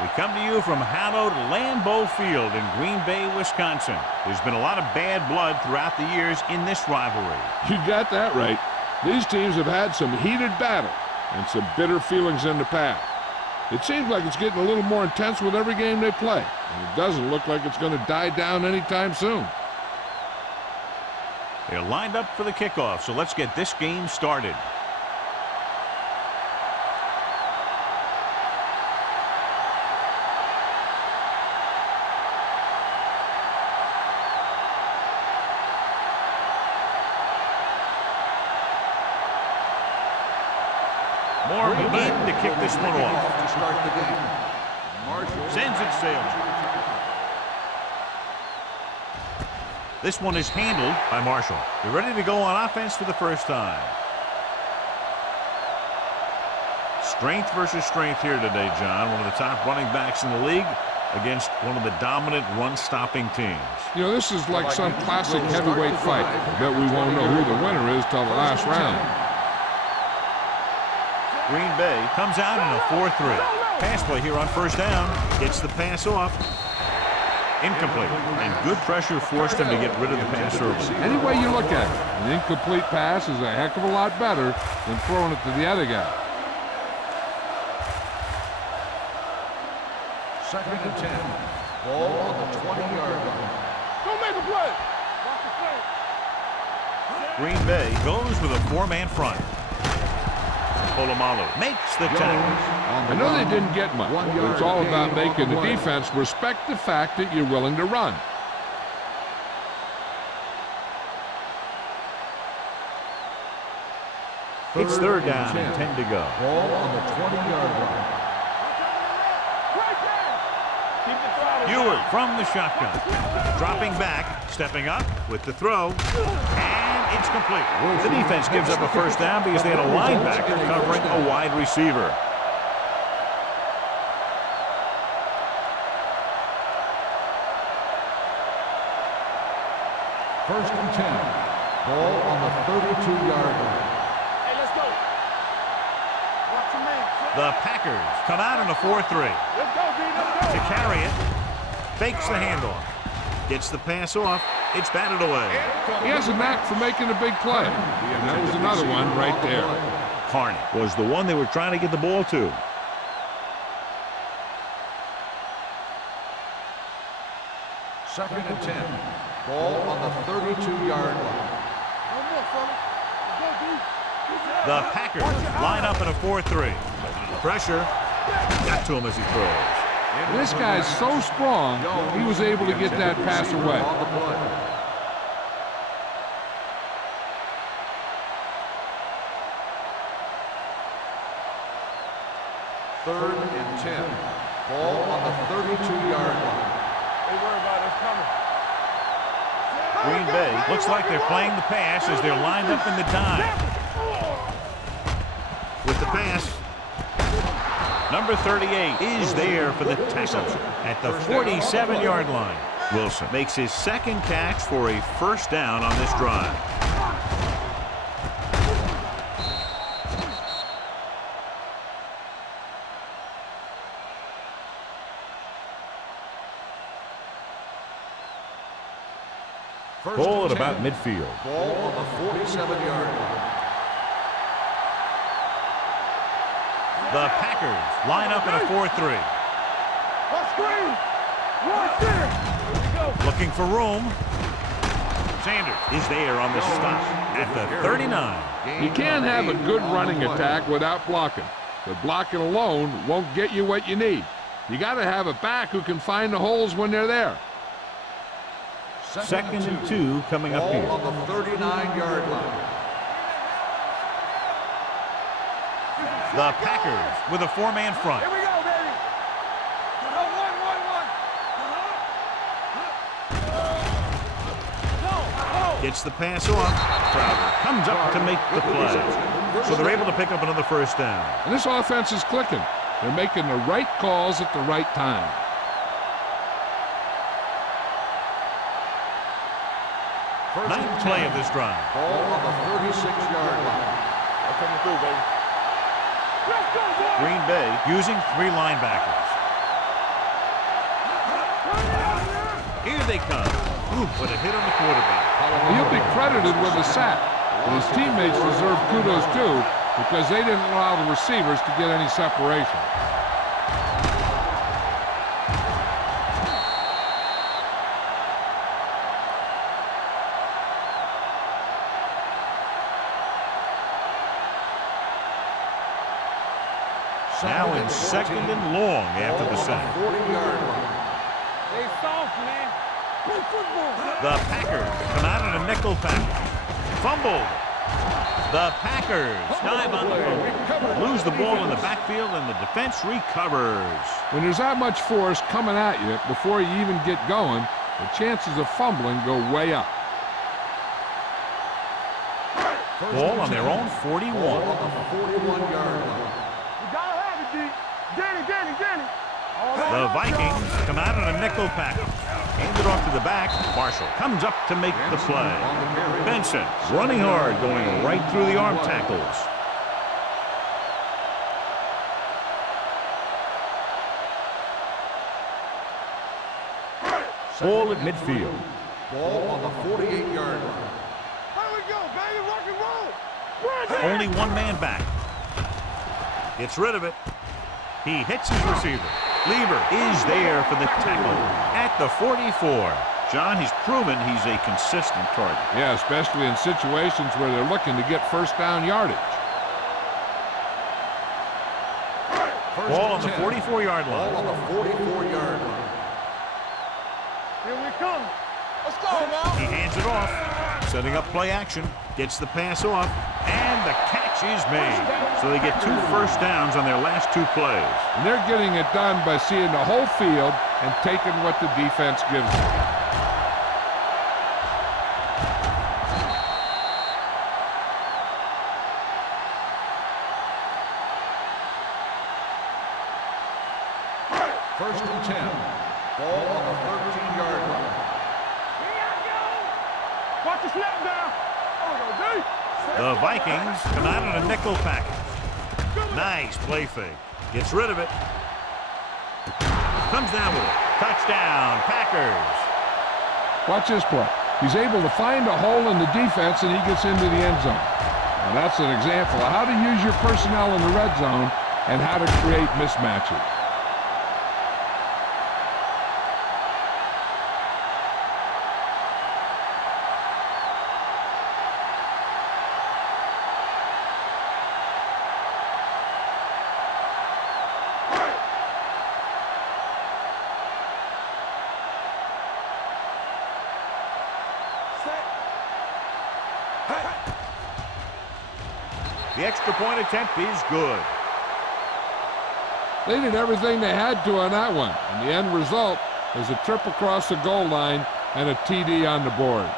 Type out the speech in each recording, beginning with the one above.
We come to you from hallowed Lambeau Field in Green Bay, Wisconsin. There's been a lot of bad blood throughout the years in this rivalry. You got that right. These teams have had some heated battle and some bitter feelings in the past. It seems like it's getting a little more intense with every game they play, and it doesn't look like it's going to die down anytime soon. They're lined up for the kickoff, so let's get this game started. Moore in to kick this one off. To start the game. Sends it sailing. This one is handled by Marshall. They're ready to go on offense for the first time. Strength versus strength here today, John. One of the top running backs in the league against one of the dominant run-stopping teams. You know, this is like some classic heavyweight fight. I bet we won't know who the winner is till the last round. Green Bay comes out in a 4-3. Pass play here on first down. Gets the pass off. Incomplete. And good pressure forced him to get rid of the pass early. Any way you look at it, an incomplete pass is a heck of a lot better than throwing it to the other guy. 2nd and 10. Ball on the 20-yard line. Don't make a play. Green Bay goes with a 4-man front. Polamalu makes the tackle. I know they didn't get much, but it's all about making the defense respect the fact that you're willing to run. It's 3rd down and 10 to go. Ball on the 20-yard line. Ewert from the shotgun. Dropping back, stepping up with the throw. And it's complete. The defense gives up a first down because they had a linebacker covering a wide receiver. First and 10. Ball on the 32-yard line. Hey, let's go. Watch your man. The Packers come out in a 4-3. Let's go, D. Let's go. To carry it, fakes the handoff. Gets the pass off. It's batted away. He has a knack for making a big play. And that was another one right there. Carney was the one they were trying to get the ball to. Second and 10. Ball on the 32-yard line. No more, fella. Let's go, D. The Packers line up in a 4-3. Pressure got to him as he throws. This guy's so strong, he was able to get that pass away. On the play. Third and 10. Ball on the 32-yard line. They worry about us coming. Green Bay looks like they're playing the pass as they're lined up in the dime. With the pass, number 38 is there for the tackle at the 47-yard line. Wilson makes his second catch for a first down on this drive. Ball at about midfield. Ball on the 47-yard line. The Packers line up in a 4-3. Let's screen. Right there. Here we go. Looking for room. Sanders is there on the stop at the 39. You can't have a good running attack without blocking. But blocking alone won't get you what you need. You got to have a back who can find the holes when they're there. Second and 2 coming up here. Ball on the 39-yard line. The Packers with a 4-man front. Here we go, baby. One. Gets the pass off. Crowder comes up to make the play. So they're able to pick up another first down. And this offense is clicking. They're making the right calls at the right time. Ninth play of this drive. Ball on the 36-yard line. I'm coming through, baby. Let's go, boy. Green Bay using 3 linebackers. Here they come. Ooh, what a hit on the quarterback. He'll be credited with a sack, but his teammates deserve kudos too because they didn't allow the receivers to get any separation. Now in second and long after the sack. 40-yard line. They soft, man. Play football. The Packers come out in a nickel pack. Fumbled. The Packers dive on the fumble. Lose the ball in the backfield, and the defense recovers. When there's that much force coming at you before you even get going, the chances of fumbling go way up. Ball on their own 41. Ball on the 41-yard line. You gotta have it, D. Danny. The Vikings come out in a nickel pack. Hand it off to the back. Marshall comes up to make the play. Benson running hard, going right through the arm tackles. Ball at midfield. Ball on the 48-yard line. Here we go, baby. Rock and roll. Only one man back. Gets rid of it. He hits his receiver. Lever is there for the tackle at the 44. John, he's proven he's a consistent target. Yeah, especially in situations where they're looking to get first down yardage. Ball on the 44-yard line. Ball on the 44-yard line. Here we come. Let's go now. He hands it off. Setting up play action. Gets the pass off. And the catch is made. So they get 2 first downs on their last 2 plays. And they're getting it done by seeing the whole field and taking what the defense gives them. First and 10. Ball on the 13-yard line. Here I go. Watch the snap down. Oh, go, D. The Vikings come out in a nickel pack. Nice play fake. Gets rid of it. Comes down with it. Touchdown, Packers. Watch this play. He's able to find a hole in the defense and he gets into the end zone. Now that's an example of how to use your personnel in the red zone and how to create mismatches. The extra point attempt is good. They did everything they had to on that one, and the end result is a trip across the goal line and a TD on the board.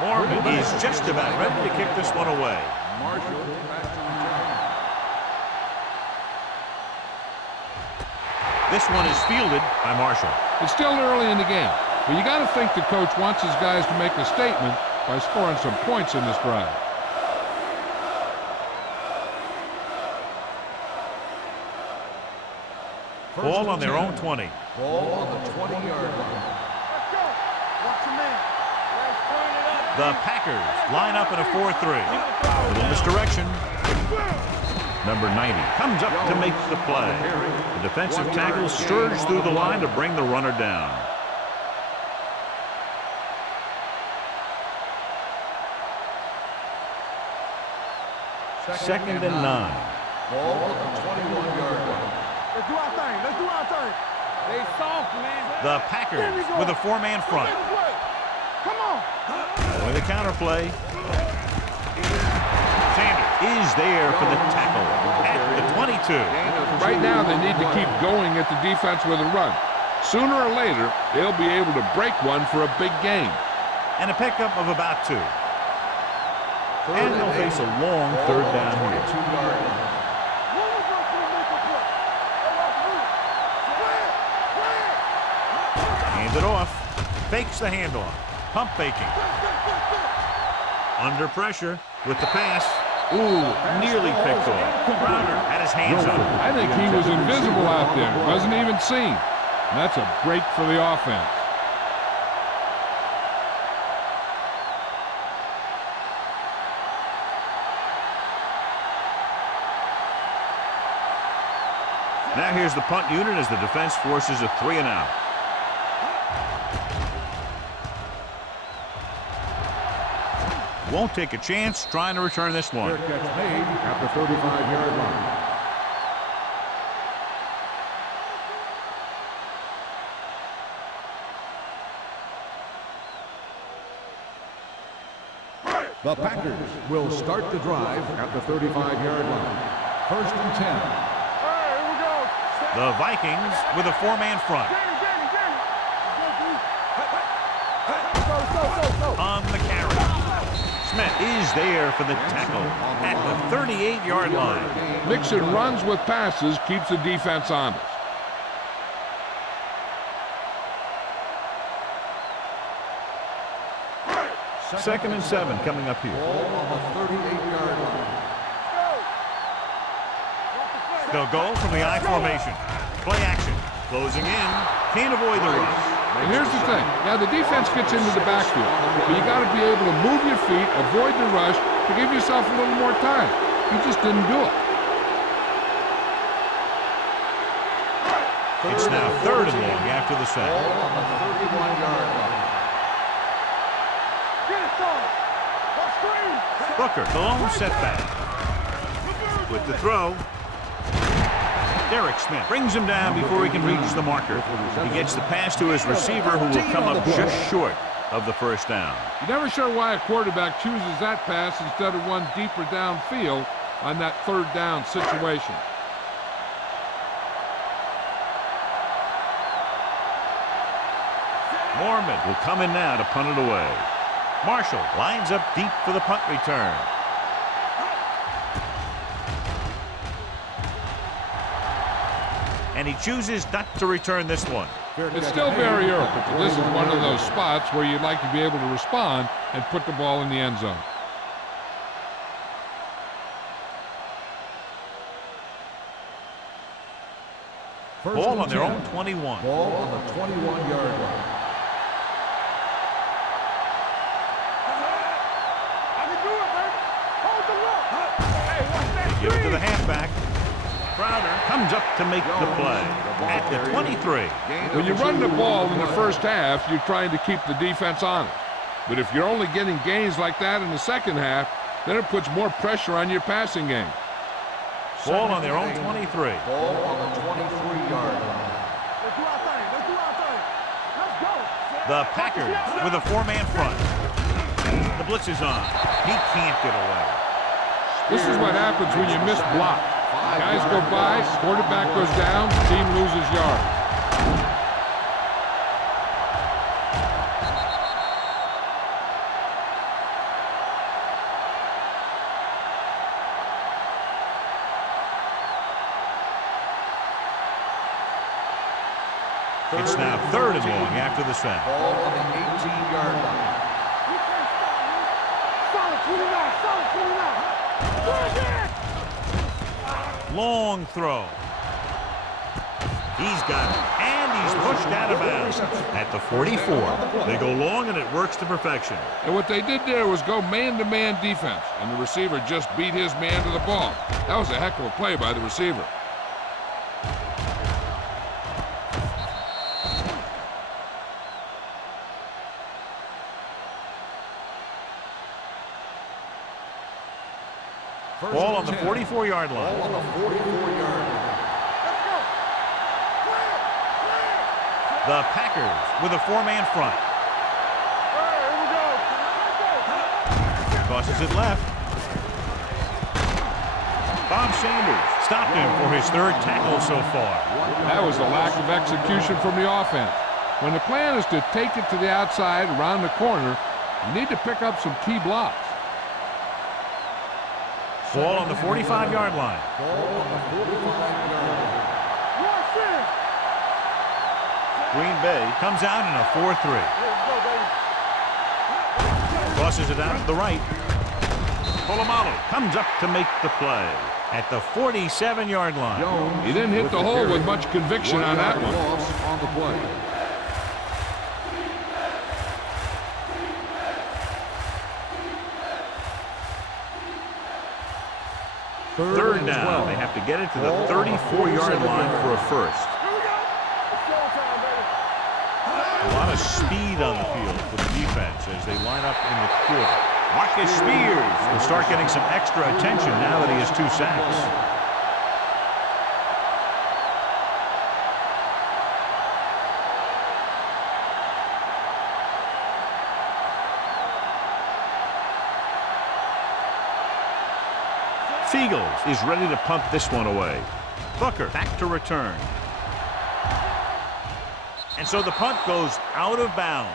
Morgan is just about ready to kick this one away. Marshall back to return. This one is fielded by Marshall. It's still early in the game, but you got to think the coach wants his guys to make a statement by scoring some points in this drive. Ball on their own 20. Ball on the 20-yard line. Let's go. Watch your man. Let's turn it up. The Packers line up in a 4-3. Little misdirection. Number 90 comes up to make the play. The defensive tackle surged through the line to bring the runner down. Second and 9. Ball on the 21-yard line. Let's do our thing. Let's do our thing. They soft, man. The Packers with a 4-man front. Come on. With a counter play. Sanders is there for the tackle at the 22. Right now, they need to keep going at the defense with a run. Sooner or later, they'll be able to break one for a big gain. And a pickup of about 2. And they'll face a long third down here. 22-yard line. Hand it off. Fakes the handoff. Pump faking. Under pressure with the pass. Ooh, nearly picked off. Crowder had his hands up. I think he was invisible out there. Wasn't even seen. And that's a break for the offense. Now here's the punt unit as the defense forces a 3-and-out. Won't take a chance trying to return this one. Fair catch made at the 35-yard line. The Packers will start the drive at the 35-yard line. 1st and 10. All right, here we go. The Vikings with a 4-man front. On the carry. Smith is there for the tackle at the 38-yard line. Mixing runs with passes keeps the defense honest. Second and 7 coming up here. Ball on the 38-yard line. They'll go from the I formation. Play action. Closing in. Can't avoid the rush. And here's the thing. Now, the defense gets into the backfield, but you got to be able to move your feet, avoid the rush, to give yourself a little more time. He just didn't do it. It's now 3rd and long after the sack. Ball on the 31-yard line. Get it, son. Let's screen. Booker, the lone setback. With the throw. Derek Smith brings him down before he can reach the marker. He gets the pass to his receiver, who will come up just short of the 1st down. You're never sure why a quarterback chooses that pass instead of one deeper downfield on that 3rd down situation. Mormon will come in now to punt it away. Marshall lines up deep for the punt return. And he chooses not to return this one. It's still very early, but this is one of those spots where you'd like to be able to respond and put the ball in the end zone. Ball on their own 21. Ball on the 21-yard line. I can do it, man. Hold the rock. Hey, watch that Give it to screen. the halfback. Crowder comes up to make the play at the 23. When you run the ball in the 1st half, you're trying to keep the defense honest. But if you're only getting gains like that in the 2nd half, then it puts more pressure on your passing game. Ball on their own 23. Ball on the 23-yard line. Let's do our thing. Let's do our thing. Let's go. The Packers with a 4-man front. The blitz is on. He can't get away. This is what happens when you miss block. Guys go by, quarterback goes down, team loses yards. It's now 3rd and long after the sack. Ball on the 18-yard line. We can't stop, man. Solid 29. Solid 29. Good. Long throw. He's got it, and he's pushed out of bounds at the 44. They go long, and it works to perfection. And what they did there was go man-to-man defense, and the receiver just beat his man to the ball. That was a heck of a play by the receiver. Ball on the 44-yard line. Ball on the 44-yard line. Let's go. Clear. The Packers with a 4-man front. All right, here we go. Tosses it left. Bob Sanders stopped him for his 3rd tackle so far. That was a lack of execution from the offense. When the plan is to take it to the outside around the corner, you need to pick up some key blocks. Ball on the 45-yard line. Ball on the 45-yard line. Watch it. Green Bay comes out in a 4-3. Crosses it out to the right. Polamalu comes up to make the play at the 47-yard line. Jones He didn't hit with the hole carry. with much conviction on that one. Loss on the play. Third down. They have to get it to the 34-yard line for a first. A lot of speed on the field for the defense as they line up in the quarter. Marcus Spears will start getting some extra attention now that he has 2 sacks. Seagulls is ready to punt this one away. Booker back to return. And so the punt goes out of bounds.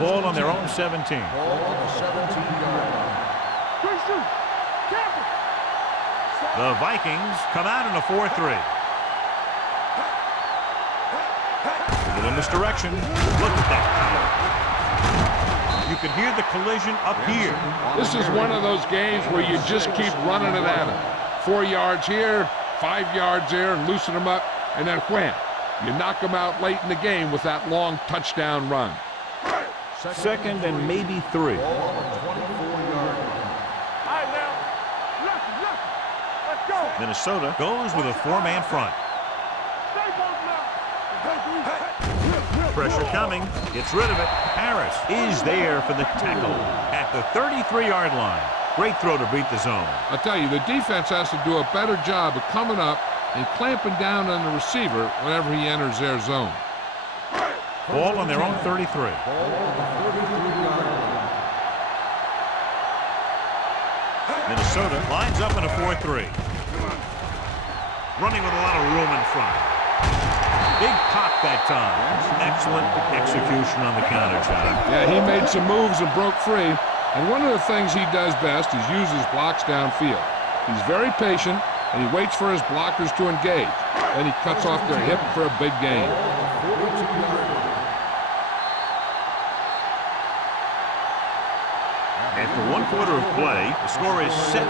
Ball on their own 17. Ball on the 17-yard line. The Vikings come out in a 4-3. In this direction. Look at that power. You can hear the collision up here. This is one of those games where you just keep running it at him. 4 yards here, 5 yards there, and loosen them up, and then wham. You knock them out late in the game with that long touchdown run. Second and maybe 3. Ball on the 24-yard line. All right, now. Let's go. Minnesota goes with a 4-man front. Pressure coming. Gets rid of it. Harris is there for the tackle at the 33-yard line. Great throw to beat the zone. I'll tell you, the defense has to do a better job of coming up and clamping down on the receiver whenever he enters their zone. Ball on their own 33. Ball on the 33-yard line. Minnesota lines up in a 4-3. Running with a lot of room in front. Big pop that time. Excellent execution on the counter, John. Yeah, he made some moves and broke free. And one of the things he does best is use his blocks downfield. He's very patient, and he waits for his blockers to engage. Then he cuts off their hip for a big gain. After 1 quarter of play, the score is 7-0.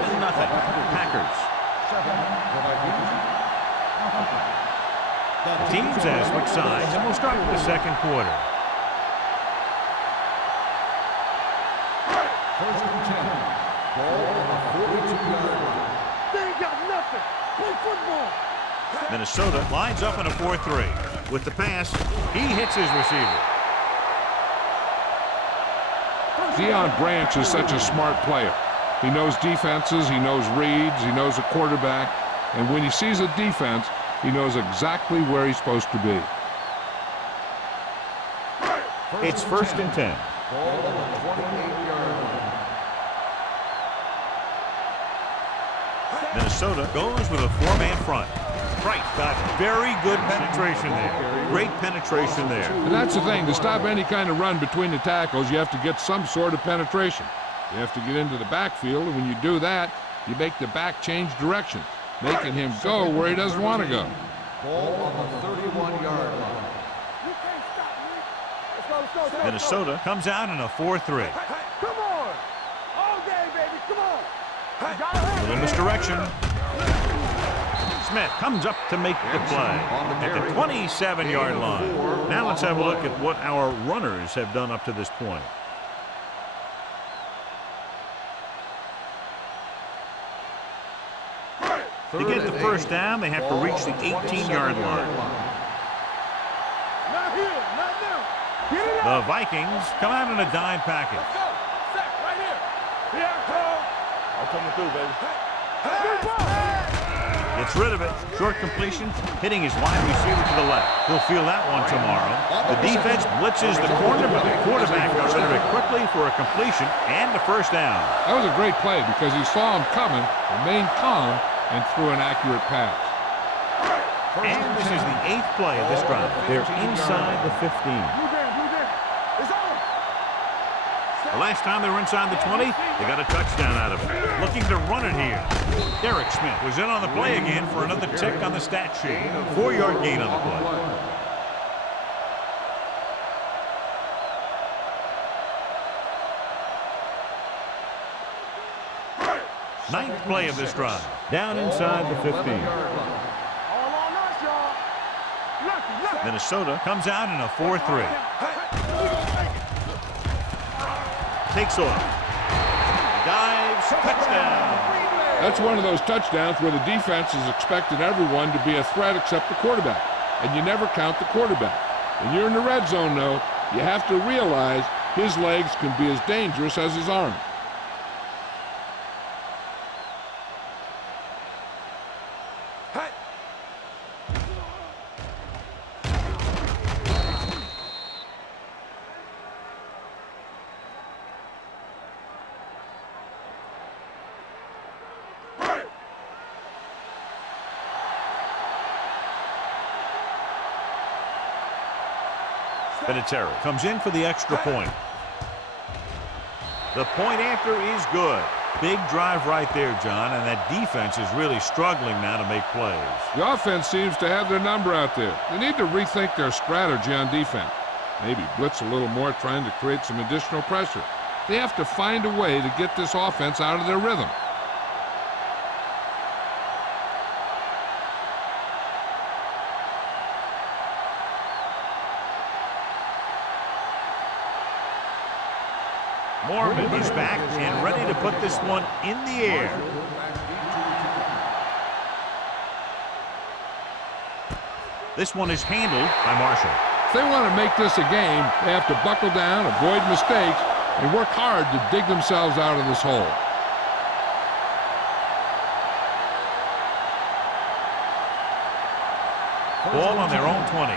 Packers. The teams have switched sides, and we'll start with the second quarter. First and 10. Ball on the 42-yard line. They ain't got nothing. Play football. Minnesota lines up in a 4-3. With the pass, he hits his receiver. Deion Branch is such a smart player. He knows defenses, he knows reads, he knows a quarterback, and when he sees a defense, he knows exactly where he's supposed to be. It's first and 10. Ball on the 28-yard line. Minnesota goes with a 4-man front. Price got very good penetration there. Great penetration there. And that's the thing, to stop any kind of run between the tackles, you have to get some sort of penetration. You have to get into the backfield, and when you do that, you make the back change direction, making him go where he doesn't want to go. Ball on the 31-yard line. You can't stop me. Let's go. Minnesota comes out in a 4-3. Come on. All day, baby. Come on. You gotta hurry. In this direction. Smith comes up to make the play at the 27-yard line. Now let's have a look at what our runners have done up to this point. To get the first down, they have to reach the 18-yard line. Not here. Not now. Get it The out. Vikings come out in a dime package. Let's go. Set right here. Here I come. I'm coming through, baby. Good ball. Gets rid of it. Short completion, hitting his wide receiver to the left. He'll feel that one tomorrow. The defense blitzes the corner, but the quarterback got rid of it quickly for a completion and a first down. That was a great play because he saw him coming, remained calm, and threw an accurate pass. And this is the 8th play of this drive. They're inside the 15. Blue down. It's on. The last time they were inside the 20, they got a touchdown out of it. Looking to run it here. Derek Smith was in on the play again for another tick on the stat sheet. 4-yard gain on the play. Ninth play of this drive. Down inside the 15. Minnesota comes out in a 4-3. Takes off. Dives. Touchdown. That's one of those touchdowns where the defense has expected everyone to be a threat except the quarterback. And you never count the quarterback. When you're in the red zone, though, you have to realize his legs can be as dangerous as his arms. Vinatieri comes in for the extra point. The point after is good. Big drive right there, John, and that defense is really struggling now to make plays. The offense seems to have their number out there. They need to rethink their strategy on defense. Maybe blitz a little more, trying to create some additional pressure. They have to find a way to get this offense out of their rhythm. Mormon is back and ready to put this one in the air. This one is handled by Marshall. If they want to make this a game, they have to buckle down, avoid mistakes, and work hard to dig themselves out of this hole. Ball on their own 20.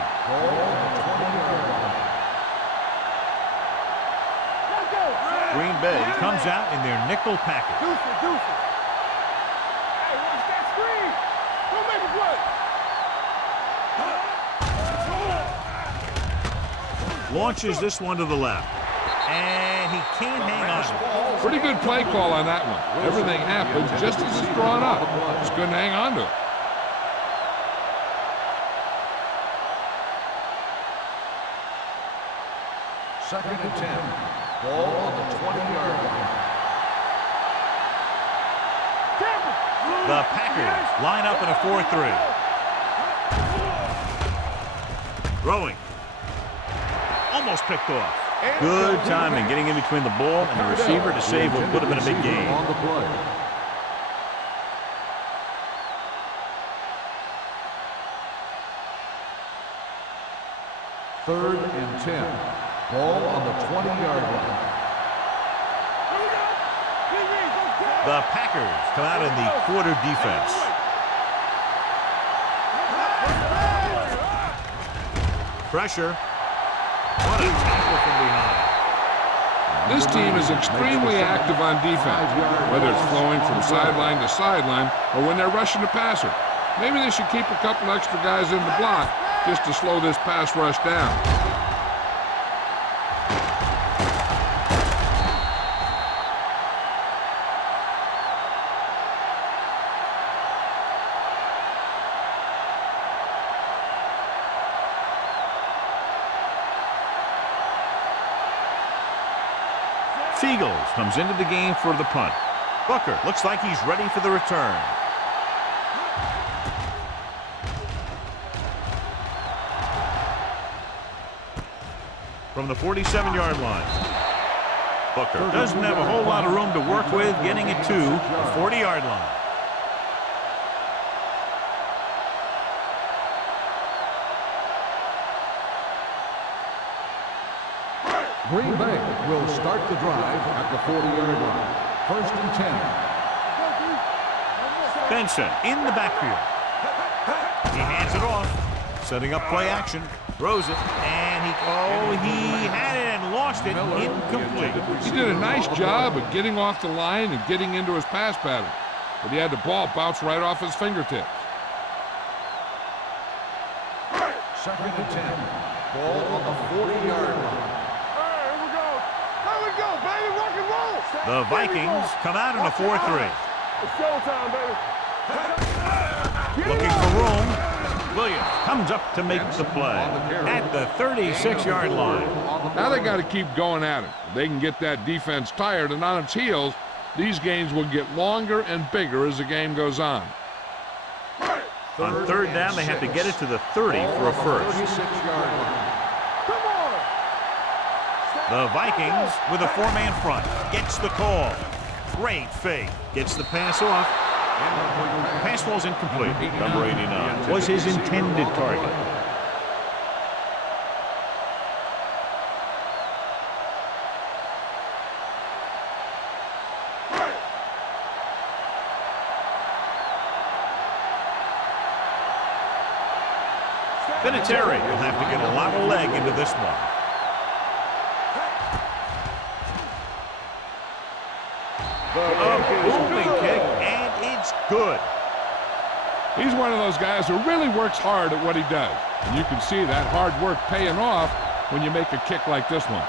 Green Bay comes out in their nickel package. Hey, watch that screen. Don't make a play. Launches this one to the left. And he can't hang on to it. Pretty good play call on that one. Everything happened just as it's drawn up. Just couldn't hang on to it. Second and 10. Ball on the 20-yard line. The Packers line up in a 4-3. Throwing. Almost picked off. Good timing getting in between the ball and the receiver to save what would have been a big gain. On the play. Third and 10. Ball on the 20-yard line. The Packers come out in the quarter defense. Pressure. What a tackle from behind. This team is extremely active on defense, whether it's flowing from sideline to sideline or when they're rushing the passer. Maybe they should keep a couple extra guys in the block just to slow this pass rush down. Seagulls comes into the game for the punt. Booker looks like he's ready for the return. From the 47-yard line. Booker doesn't have a whole lot of room to work with, getting it to the 40-yard line. Green Bay will start the drive at the 40-yard line. First and 10. Benson in the backfield. He hands it off. Setting up play action. Throws it. And he had it and lost it. Incomplete. He did a nice job of getting off the line and getting into his pass pattern, but he had the ball bounce right off his fingertips. Second and 10. Ball on the 40-yard line. Here we go, baby. The Vikings come out in a 4-3. It's showtime, baby. Looking for room. Williams comes up to make the play at the 36-yard line. Now they got to keep going at it. If they can get that defense tired and on its heels, these games will get longer and bigger as the game goes on. On third down, they have to get it to the 30 for a first. 36-yard line. Come on. The Vikings with a 4-man front. Gets the call. Great fake. Gets the pass off. Pass falls incomplete. Number 89 was his intended target. Vinatieri will have to get a lot of leg into this one. A booming kick, and it's good. He's one of those guys who really works hard at what he does. And you can see that hard work paying off when you make a kick like this one.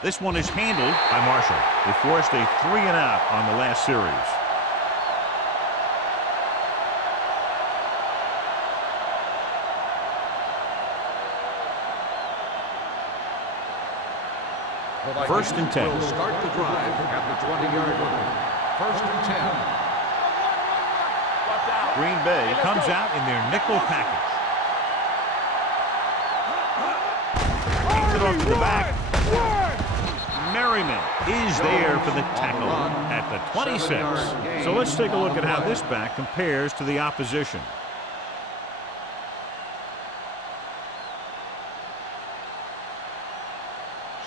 This one is handled by Marshall. They forced a 3-and-out on the last series. First and 10. Will start the drive at the 20-yard line. First and 10. Green Bay comes out in their nickel package. Hands it off to the back. Merriman is there for the tackle at the 26. So let's take a look at how this back compares to the opposition.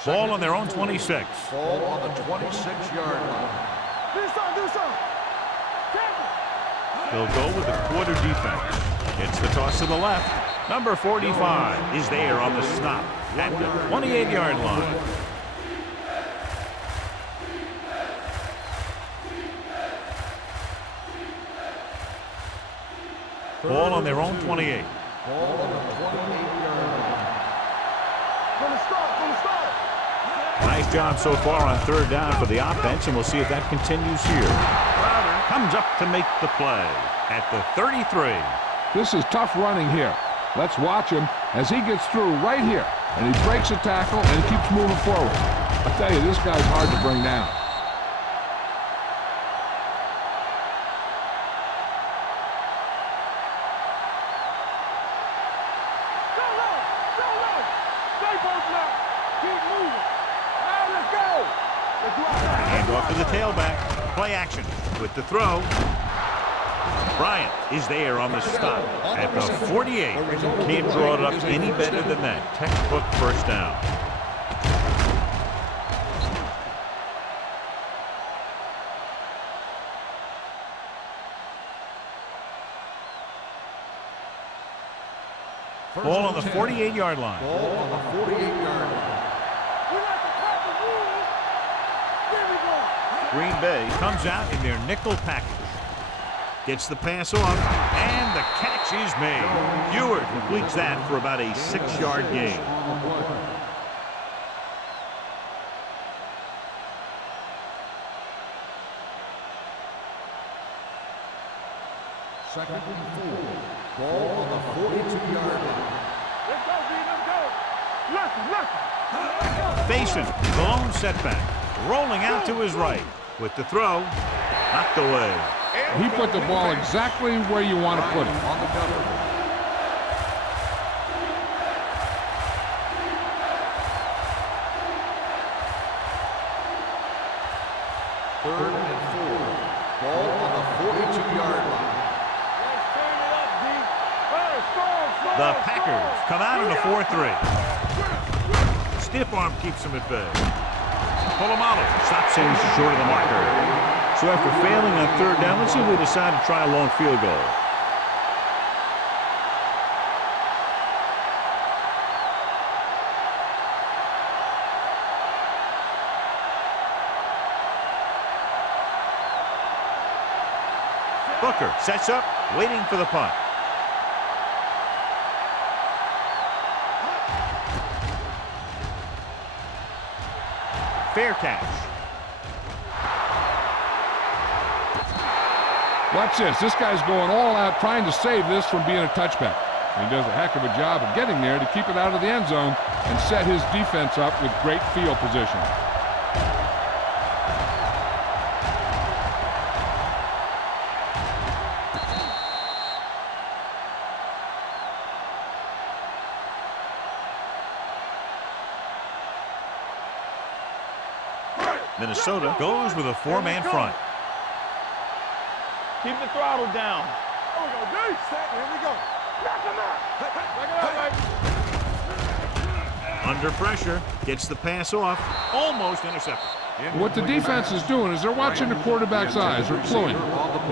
Ball on their own 26. Ball on the 26-yard line. Do something. They'll go with a quarter defense. Gets the toss to the left. Number 45 is there on the stop at the 28-yard line. Ball on their own 28. Ball on the 28-yard line. From the start. Nice job so far on third down for the offense, and we'll see if that continues here. Crowder comes up to make the play at the 33. This is tough running here. Let's watch him as he gets through right here. And he breaks a tackle and keeps moving forward. I tell you, this guy's hard to bring down. Hand off to the tailback. Play action with the throw. Bryant is there on the stop at the 48. Can't draw it up any better than that. Textbook first down. Ball on the 48-yard line. Ball on the 48-yard line. Green Bay comes out in their nickel package. Gets the pass off, and the catch is made. Ewert completes that for about a 6-yard gain. Second and 4. Ball on the 42-yard line. Let's go. Facing the lone setback. Rolling out to his right. With the throw, knocked away. He put the ball exactly where you want to put it. On the cover. Third and 4. Ball on the 42-yard line. The Packers come out in a 4-3. Stiff arm keeps him at bay. Polamalu stops him short of the marker. So after failing on third down, let's see if we decide to try a long field goal. Booker sets up, waiting for the punt. Fair catch. Watch this. This guy's going all out trying to save this from being a touchback. And he does a heck of a job of getting there to keep it out of the end zone and set his defense up with great field position. Minnesota goes with a four-man front. Keep the throttle down. There we go, dude. Here we go. Knock him out. Back it up, Under pressure, gets the pass off, almost intercepted. What the defense is doing is they're watching the quarterback's eyes. They're cluing.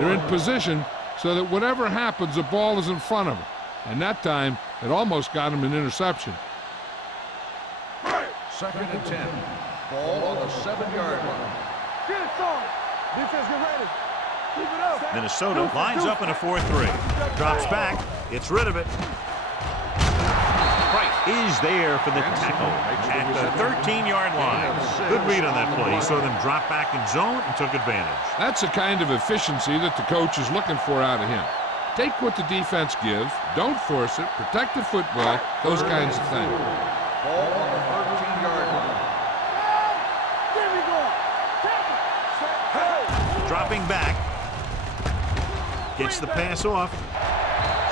They're in position so that whatever happens, the ball is in front of them. And that time, it almost got him an interception. 2nd and 10. Ball on the 7-yard line. Get it started. Defense, get ready. Keep it up. Minnesota lines up in a 4-3. Drops back, gets rid of it. Price is there for the tackle at the 13-yard line. Good read on that play. He saw them drop back in zone and took advantage. That's the kind of efficiency that the coach is looking for out of him. Take what the defense gives, don't force it, protect the football, those kinds of things. Ball on the 13-yard line. There we go. Dropping back. Gets the pass off.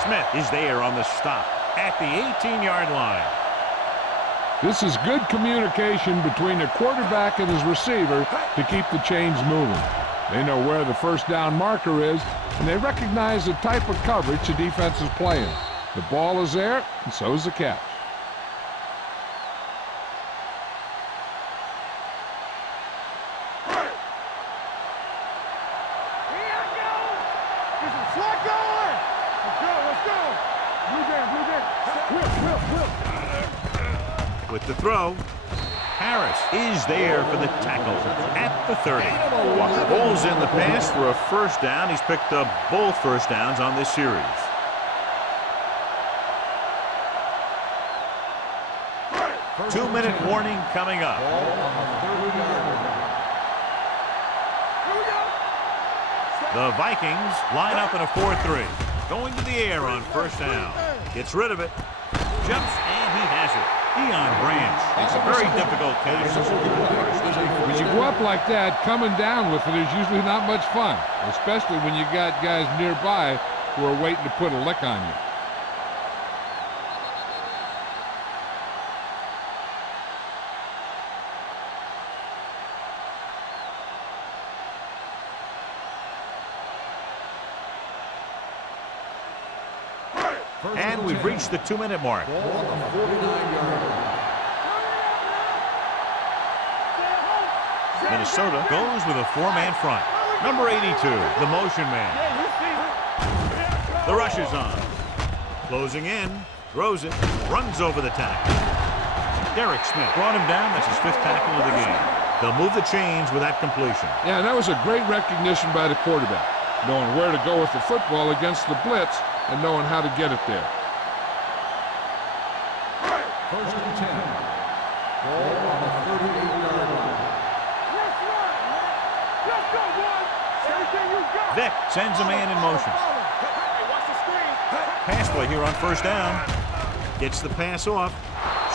Smith is there on the stop at the 18-yard line. This is good communication between the quarterback and his receiver to keep the chains moving. They know where the first down marker is, and they recognize the type of coverage the defense is playing. The ball is there, and so is the catch. With the throw, Harris is there for the tackle at the 30. Ball's in the pass for a first down. He's picked up both first downs on this series. Two-minute warning coming up. The Vikings line up in a 4-3. Going to the air on first down. Gets rid of it. Jumps, and he has it. Deion Branch. It's a very difficult case. When you go up like that, coming down with it is usually not much fun, especially when you got guys nearby who are waiting to put a lick on you. And we've reached the 2-minute mark. Ball on the 49-yard line. Minnesota goes with a four-man front. Number 82, the motion man. The rush is on. Closing in, throws it, runs over the tackle. Derek Smith brought him down. That's his 5th tackle of the game. They'll move the chains with that completion. Yeah, that was a great recognition by the quarterback, knowing where to go with the football against the blitz and knowing how to get it there. 1st and 10. Ball on the 38-yard line. Vick sends a man in motion. Pass play here on first down. Gets the pass off.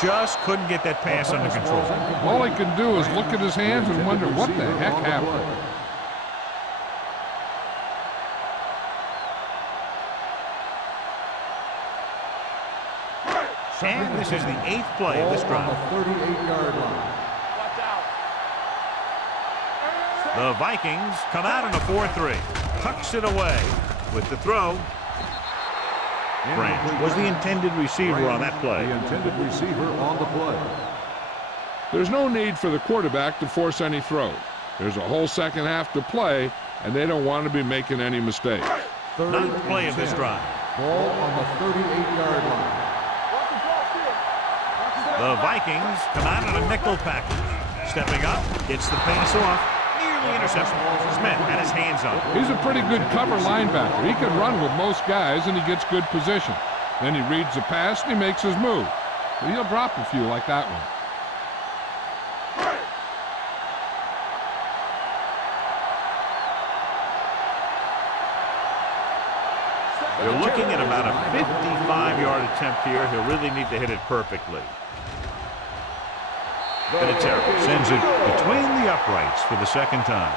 Just couldn't get that pass under control. All he can do is look at his hands and wonder what the heck happened. And this is the 8th play of this drive. On the 38-yard line. The Vikings come out in a 4-3. Tucks it away with the throw. Branch was the intended receiver on that play. The intended receiver on the play. There's no need for the quarterback to force any throws. There's a whole second half to play, and they don't want to be making any mistakes. Ninth play of this drive. Ball on the 38-yard line. The Vikings come out in a nickel package. Stepping up, gets the pass off. Nearly interception. Smith had his hands up. He's a pretty good cover linebacker. He can run with most guys, and he gets good position. Then he reads the pass, and he makes his move. But he'll drop a few like that one. They're looking at about a 55-yard attempt here. He'll really need to hit it perfectly. Vinatieri sends it between the uprights for the second time.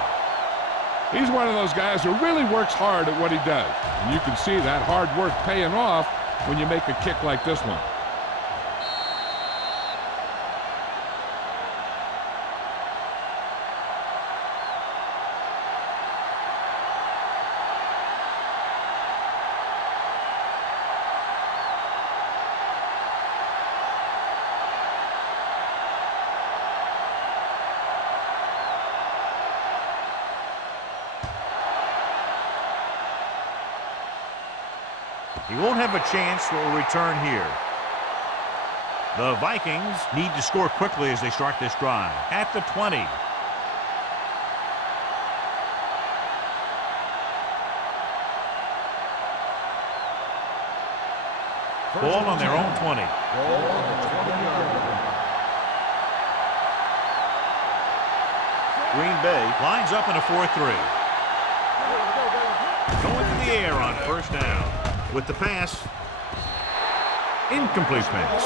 He's one of those guys who really works hard at what he does. And you can see that hard work paying off when you make a kick like this one. He won't have a chance for a return here. The Vikings need to score quickly as they start this drive. At the 20. Ball on their own 20. Ball on the 20-yard line. Green Bay lines up in a 4-3. Going to the air on first down. With the pass, incomplete pass.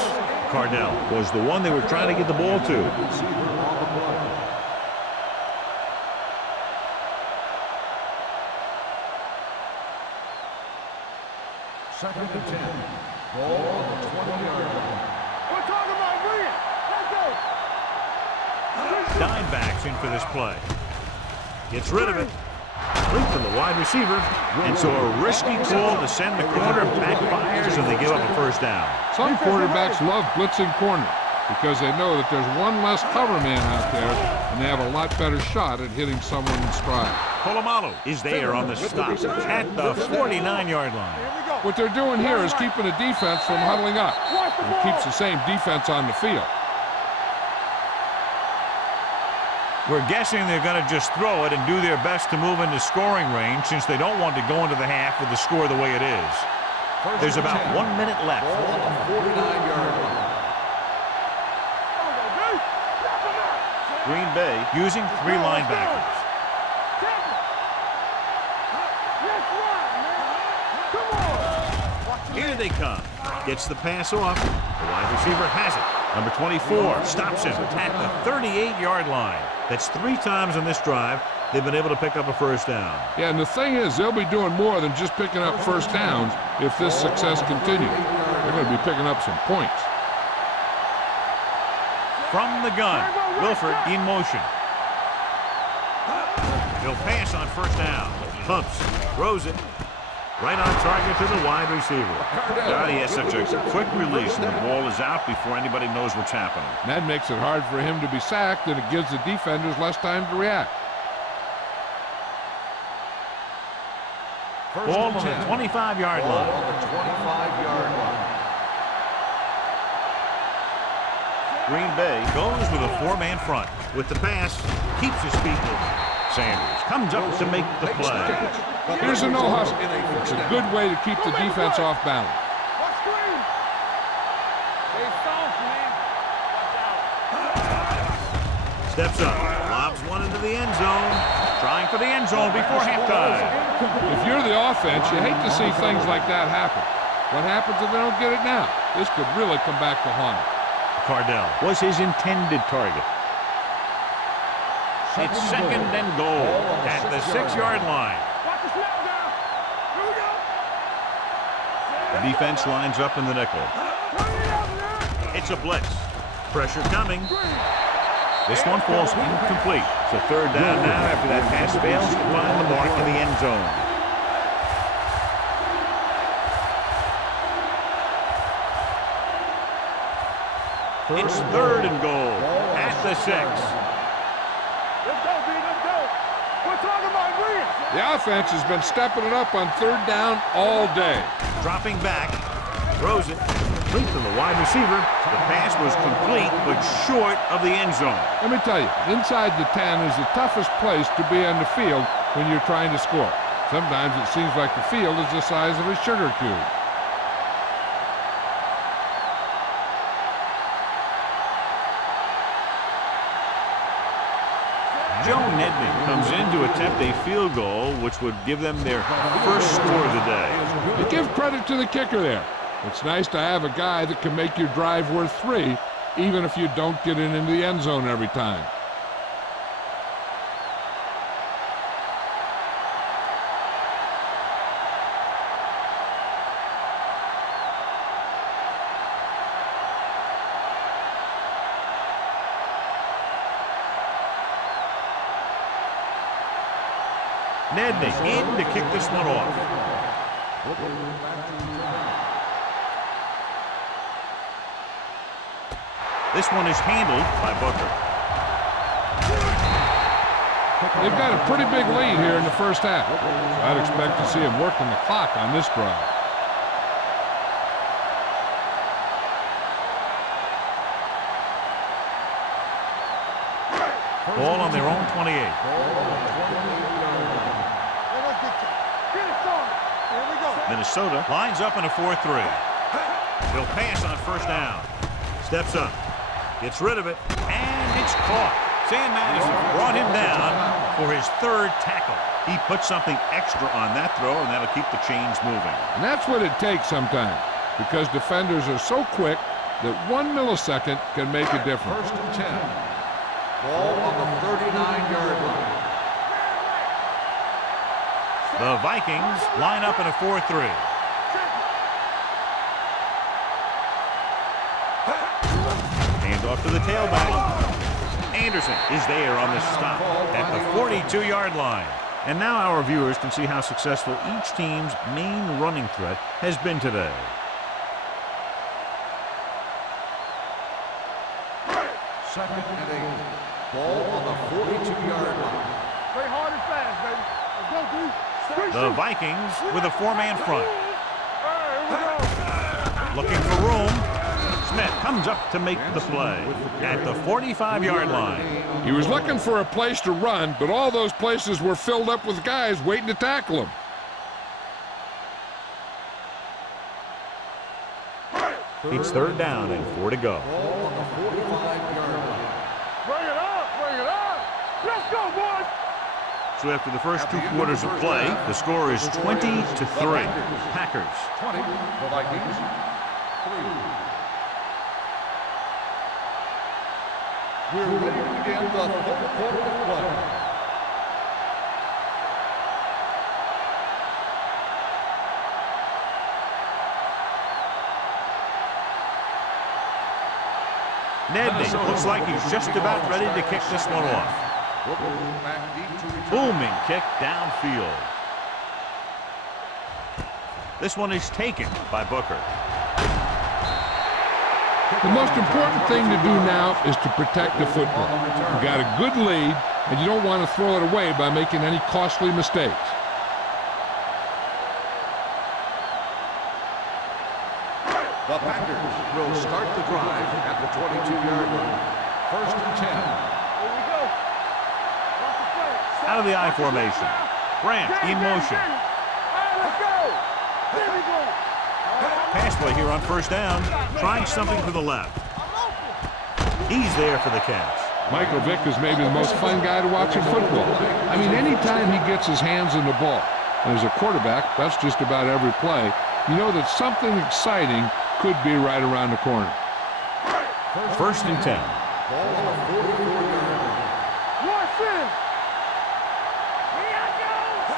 Cardell was the one they were trying to get the ball to. Second and 10. Ball on the 20-yard line. We're talking about Green. Let's go. Dime backs in for this play. Gets rid of it. Complete to the wide receiver. And so a risky call to send the corner backfires and they give up a first down. Some quarterbacks love blitzing corner because they know that there's one less cover man out there and they have a lot better shot at hitting someone in stride. Polamalu is there on the stop at the 49-yard line. What they're doing here is keeping the defense from huddling up. And it keeps the same defense on the field. We're guessing they're going to just throw it and do their best to move into scoring range since they don't want to go into the half with the score the way it is. There's about 1 minute left. Ball on the 49-yard line. Green Bay using 3 linebackers. Here they come. Gets the pass off. The wide receiver has it. Number 24 stops him at the 38-yard line. That's 3 times on this drive they've been able to pick up a first down. Yeah, and the thing is, they'll be doing more than just picking up first downs if this success continues. They're going to be picking up some points. From the gun, Wilford in motion. He'll pass on first down. Pumps, throws it. Right on target to the wide receiver. God, he has such a quick release and the ball is out before anybody knows what's happening. And that makes it hard for him to be sacked, and it gives the defenders less time to react. Ball on the 25-yard Ball line. on the 25-yard line. Green Bay goes with a 4-man front. With the pass, keeps his feet moving. Sanders comes up to make the play. Here's a no-hustle. It's a good way to keep the defense off balance. Steps up, lobs one into the end zone. Trying for the end zone before halftime. If you're the offense, you hate to see things like that happen. What happens if they don't get it now? This could really come back to haunt them. Cardell was his intended target. It's second and goal at the 6-yard line. The defense lines up in the nickel. It's a blitz. Pressure coming. This one falls incomplete. So third down now after that pass fails to find the mark in the end zone. It's third and goal at the 6. Let's go, B. Let's go. We're talking about Green. The offense has been stepping it up on 3rd down all day. Dropping back, throws it, complete to the wide receiver. The pass was complete, but short of the end zone. Let me tell you, inside the 10 is the toughest place to be on the field when you're trying to score. Sometimes it seems like the field is the size of a sugar cube. Joe Nedney comes in to attempt a field goal, which would give them their first score of the day. You give credit to the kicker there. It's nice to have a guy that can make your drive worth 3, even if you don't get it into the end zone every time. Nedney in to kick this one off. This one is handled by Booker. They've got a pretty big lead here in the first half. I'd expect to see him working the clock on this drive. Ball on their own 28. Minnesota lines up in a 4-3. He'll pass on first down. Steps up. Gets rid of it. And it's caught. Sam Madison brought him down for his 3rd tackle. He put something extra on that throw, and that'll keep the chains moving. And that's what it takes sometimes, because defenders are so quick that 1 millisecond can make a difference. 1st and 10. Ball on the 39-yard line. The Vikings line up in a 4-3. Hand off to the tailback. Anderson is there on the stop at the 42-yard line. And now our viewers can see how successful each team's main running threat has been today. Second and 8. Ball on the 42-yard line. Play hard and fast, baby. Let's go, dude. The Vikings with a 4-man front. All right, Looking for room. Smith comes up to make the play at the 45-yard line. He was looking for a place to run, but all those places were filled up with guys waiting to tackle him. It's 3rd down and 4 to go. Ball on the 45-yard line. Bring it up, bring it up. Let's go, boys. So after the first 2 quarters of play, the score is 20-3. Packers. 20. The Vikings. 3. We're ready to begin the 4th quarter of play. Nedney looks like he's just about ready to kick this one off. Booming kick downfield. This one is taken by Booker. The most important thing to do now is to protect the football. You got a good lead, and you don't want to throw it away by making any costly mistakes. The Packers will start the drive at the 22-yard line. 1st and 10. Here we go. Watch the play. Out of the I formation. Grant in motion. All right, let's go. Here we go. Pass play here on 1st down. Trying something to the left. He's there for the catch. Michael Vick is maybe the most fun guy to watch in football. I mean, anytime he gets his hands on the ball, and as a quarterback, that's just about every play, you know that something exciting could be right around the corner. 1st and 10. Ball on the 44-yard line. Watch in.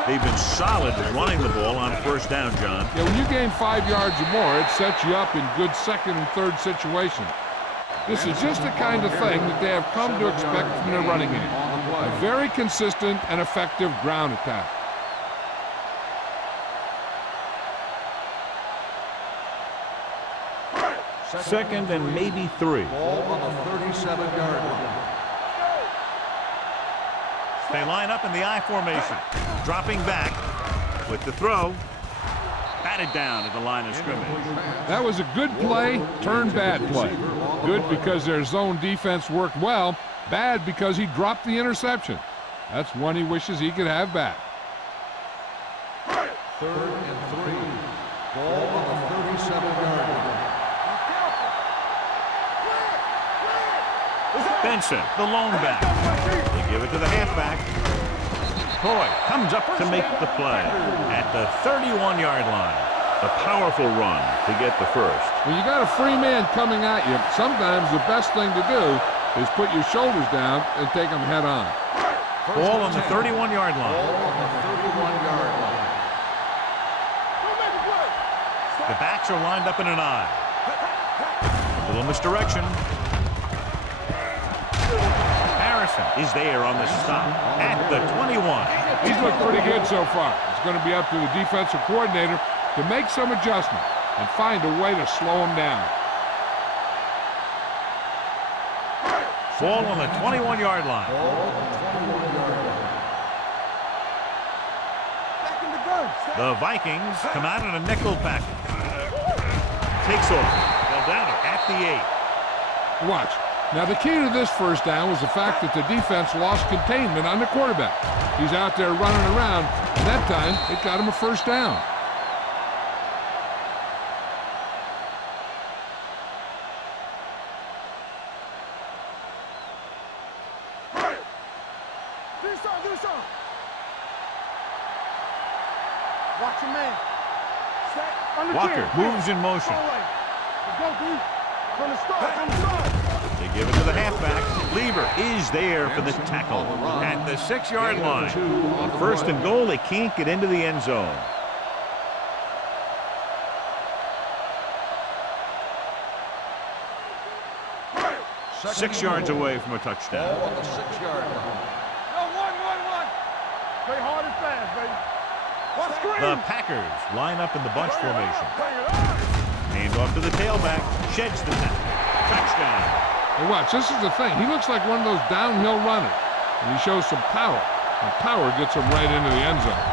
They've been solid running the ball on 1st down, John. Yeah, when you gain 5 yards or more, it sets you up in good 2nd and 3rd situations. This is just the kind of thing that they have come to expect from their running game. A very consistent and effective ground attack. Second and maybe 3. Ball on the 37-yard line. They line up in the I formation. Dropping back with the throw. Batted down at the line of scrimmage. That was a good play, turned bad play. Good because their zone defense worked well. Bad because he dropped the interception. That's one he wishes he could have back. 3rd and 3. Ball on the 37-yard line. Benson, the lone back. They give it to the halfback. Coy comes up to make the play at the 31-yard line. A powerful run to get the first. When you got a free man coming at you, sometimes the best thing to do is put your shoulders down and take them head on. Ball on the 31-yard line. Ball on the 31-yard line. The backs are lined up in an I. A little misdirection. Harrison is there on the stop at the 21. He's looked pretty good so far. It's going to be up to the defensive coordinator to make some adjustment and find a way to slow him down. Ball on the 21-yard line. The Vikings come out in a nickel package. Takes off. They'll down it at the 8. Watch. Now the key to this first down was the fact that the defense lost containment on the quarterback. He's out there running around, and that time it got him a first down. Watch your man. Walker moves in motion. From the start. They give it to the halfback. Lever is there for the tackle at the 6-yard line. 1st and goal. They can't get into the end zone. Six yards away from a touchdown. Ball on the 6-yard line. One. Play hard and fast, baby. The Packers line up in the bunch formation. Hand off to the tailback. Sheds the tackle. Touchdown. And watch, this is the thing. He looks like one of those downhill runners, and he shows some power. And power gets him right into the end zone.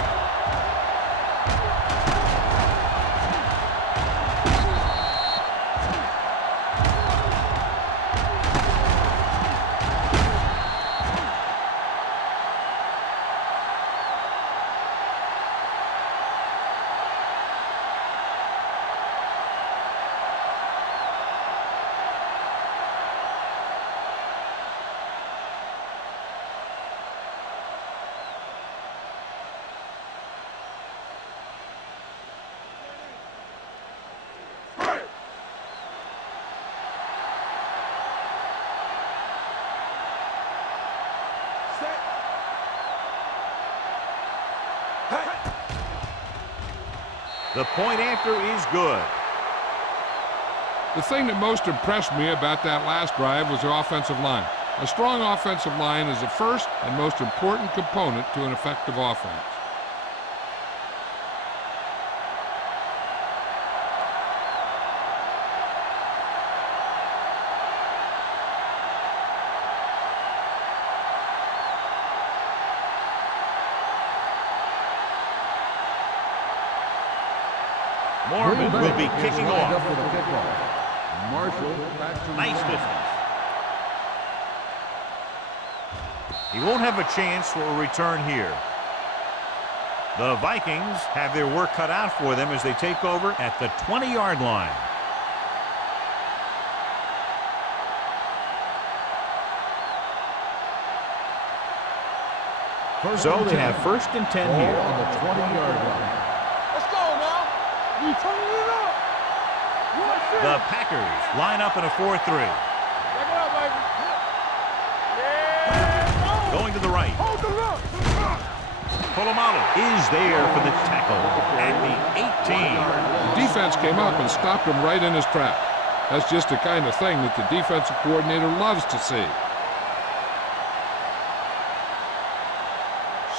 The point after is good. The thing that most impressed me about that last drive was the offensive line. A strong offensive line is the first and most important component to an effective offense. Mormon will be kicking off. For the kickoff. Marshall back to Nice distance. He won't have a chance for a return here. The Vikings have their work cut out for them as they take over at the 20-yard line. So they have 1st and 10 here. On the 20-yard line. Let's go now. We turning it up. The Packers line up in a 4-3. Check it out, baby. Yeah. Going to the right. Hold the look. Polamalu is there for the tackle at the 18. The defense came up and stopped him right in his track. That's just the kind of thing that the defensive coordinator loves to see.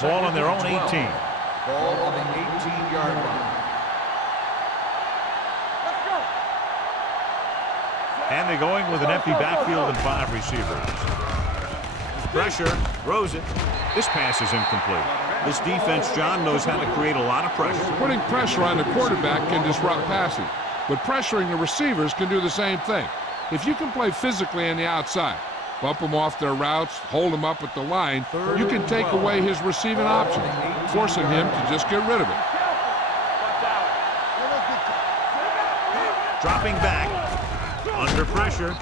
Ball on their own 18. Ball on the 18-yard line. Let's go. And they're going with an empty backfield and 5 receivers. Pressure, throws it. This pass is incomplete. This defense, John, knows how to create a lot of pressure. Putting pressure on the quarterback can disrupt passing, but pressuring the receivers can do the same thing. If you can play physically on the outside, bump them off their routes, hold them up at the line, you can take away his receiving options, forcing him to just get rid of it. Dropping back, under pressure.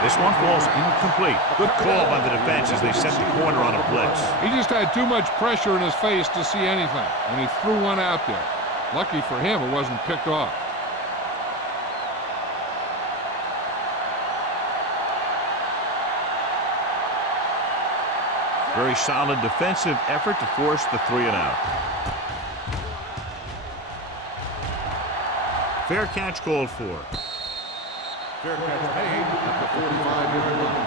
This one falls incomplete. Good call by the defense as they set the corner on a blitz. He just had too much pressure in his face to see anything, and he threw one out there. Lucky for him, it wasn't picked off. Very solid defensive effort to force the 3-and-out. Fair catch called for. Fair catch made at the 45-yard line.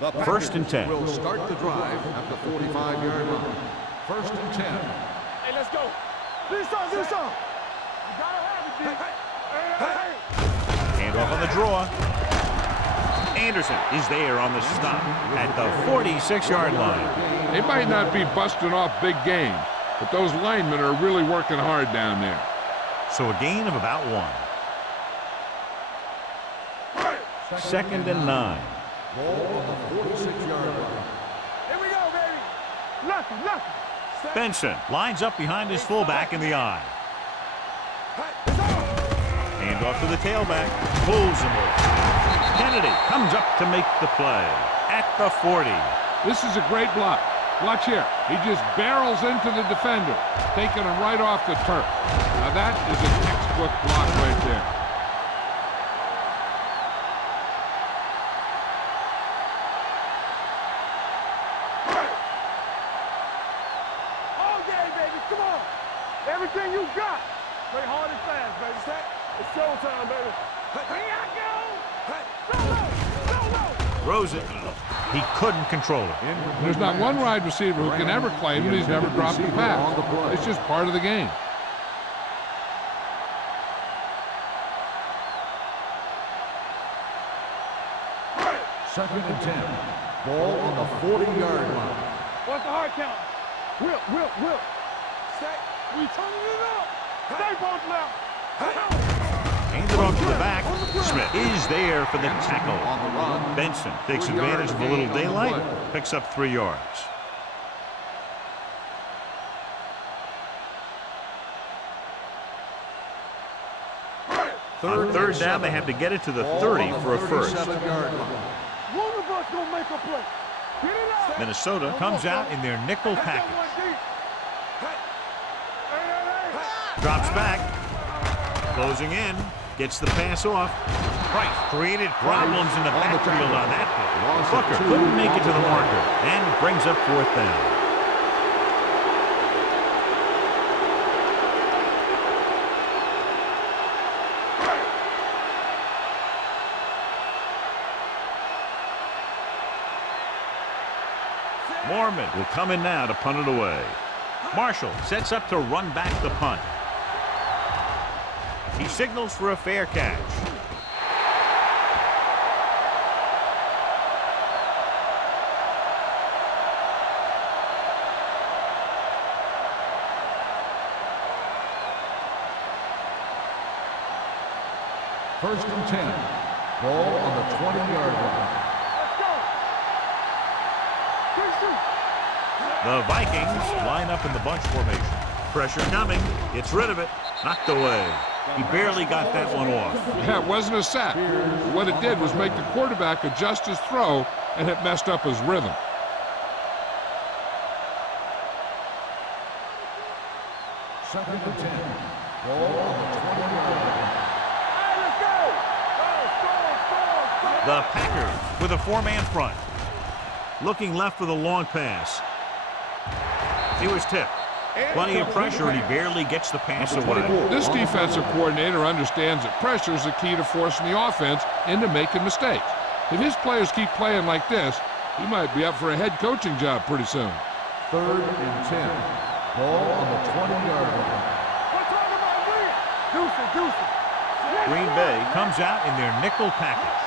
The First and 10. Will start the drive at the 45-yard line. First and 10. Hey, let's go. Do something. You gotta have it, D. Hey. Handoff on the draw. Anderson is there on the stop at the 46-yard line. They might not be busting off big games, but those linemen are really working hard down there. So a gain of about 1. Second and 9. Ball on the 46-yard line. Here we go, baby. Nothing. Benson lines up behind his fullback in the eye. Handoff to the tailback. Pulls him over. Kennedy comes up to make the play at the 40. This is a great block. Watch here. He just barrels into the defender, taking him right off the turf. Now that is a textbook block right there. All game, baby. Come on. Everything you got. Play hard and fast, baby. It's showtime, baby. Here I go. Throws it. He couldn't control it. There's not one wide receiver who can ever claim that he's never dropped a pass. It's just part of the game. Second and 10. Ball on the 40-yard line. What's the hard count? Whip. Stay. We turning it up. Stay both now. Handed off to the back. Smith is there for the tackle. On the run. Benson takes advantage of a little daylight, picks up 3 yards. On third down, they have to get it to the 30 for a first. One of us gonna make a play. Get it out. Minnesota comes out in their nickel package. Drops back. Closing in. Gets the pass off. Price created problems in the backfield on that play. Booker couldn't make it to the marker and brings up 4th down. Mormon will come in now to punt it away. Marshall sets up to run back the punt. He signals for a fair catch. First and 10. Ball on the 20-yard line. The Vikings line up in the bunch formation. Pressure coming. Gets rid of it. Knocked away. He barely got that one off. Yeah, it wasn't a sack. What it did was make the quarterback adjust his throw, and it messed up his rhythm. Second and 10. Ball on the 20-yard line. The Packers with a 4-man front. Looking left for the long pass. He was tipped. Plenty of pressure, and he barely gets the pass away. This defensive coordinator understands that pressure is the key to forcing the offense into making mistakes. If his players keep playing like this, he might be up for a head coaching job pretty soon. Third and 10. Ball on the 20-yard line. Deuce it. Green Bay comes out in their nickel package.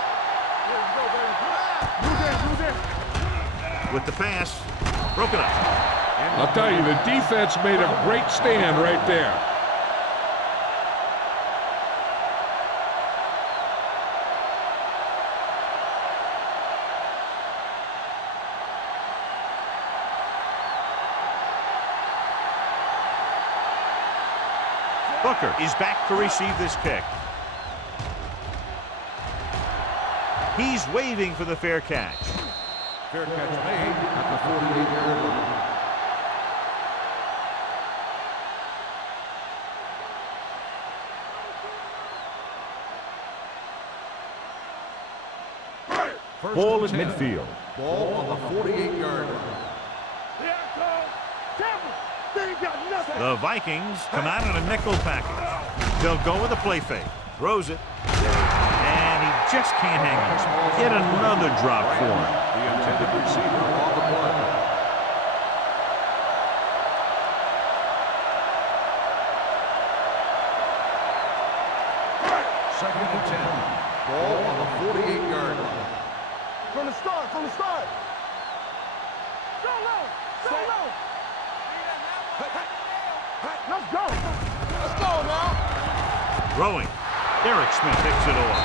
Move in. With the pass, broken up. I'll tell you, the defense made a great stand right there. Booker is back to receive this kick. He's waving for the fair catch. Fair catch made at the 48-yard line. Ball at midfield. Ball on the 48-yard line. The Vikings come out in a nickel package. They'll go with a play fake. Throws it. And he just can't hang on. Get another drop for him. The intended receiver on the play. Second and 10. Ball on the 48-yard line. From the start. Go low. Let's go now. Throwing. Derek Smith picks it off.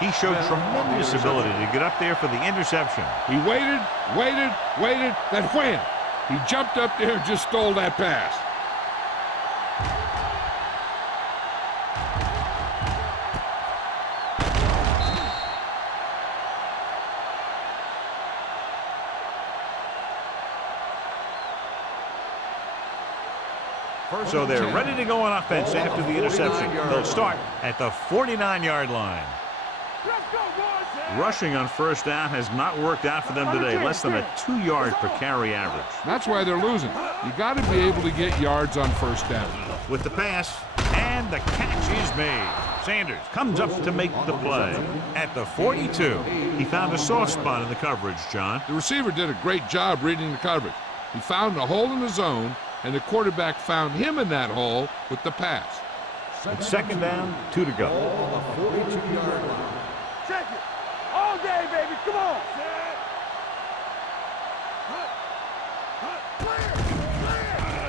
He showed tremendous ability to get up there for the interception. He waited, then wham! He jumped up there and just stole that pass. So they're ready to go on offense after the interception. They'll start at the 49-yard line. Let's go, boys. Rushing on first down has not worked out for them today. Less than a 2 yards per carry average. That's why they're losing. You got to be able to get yards on first down. With the pass, and the catch is made. Sanders comes up to make the play. At the 42, he found a soft spot in the coverage, John. The receiver did a great job reading the coverage. He found a hole in the zone, and the quarterback found him in that hole with the pass. It's second down, 2 to go. On the 42-yard line. Check it. All day, baby. Come on.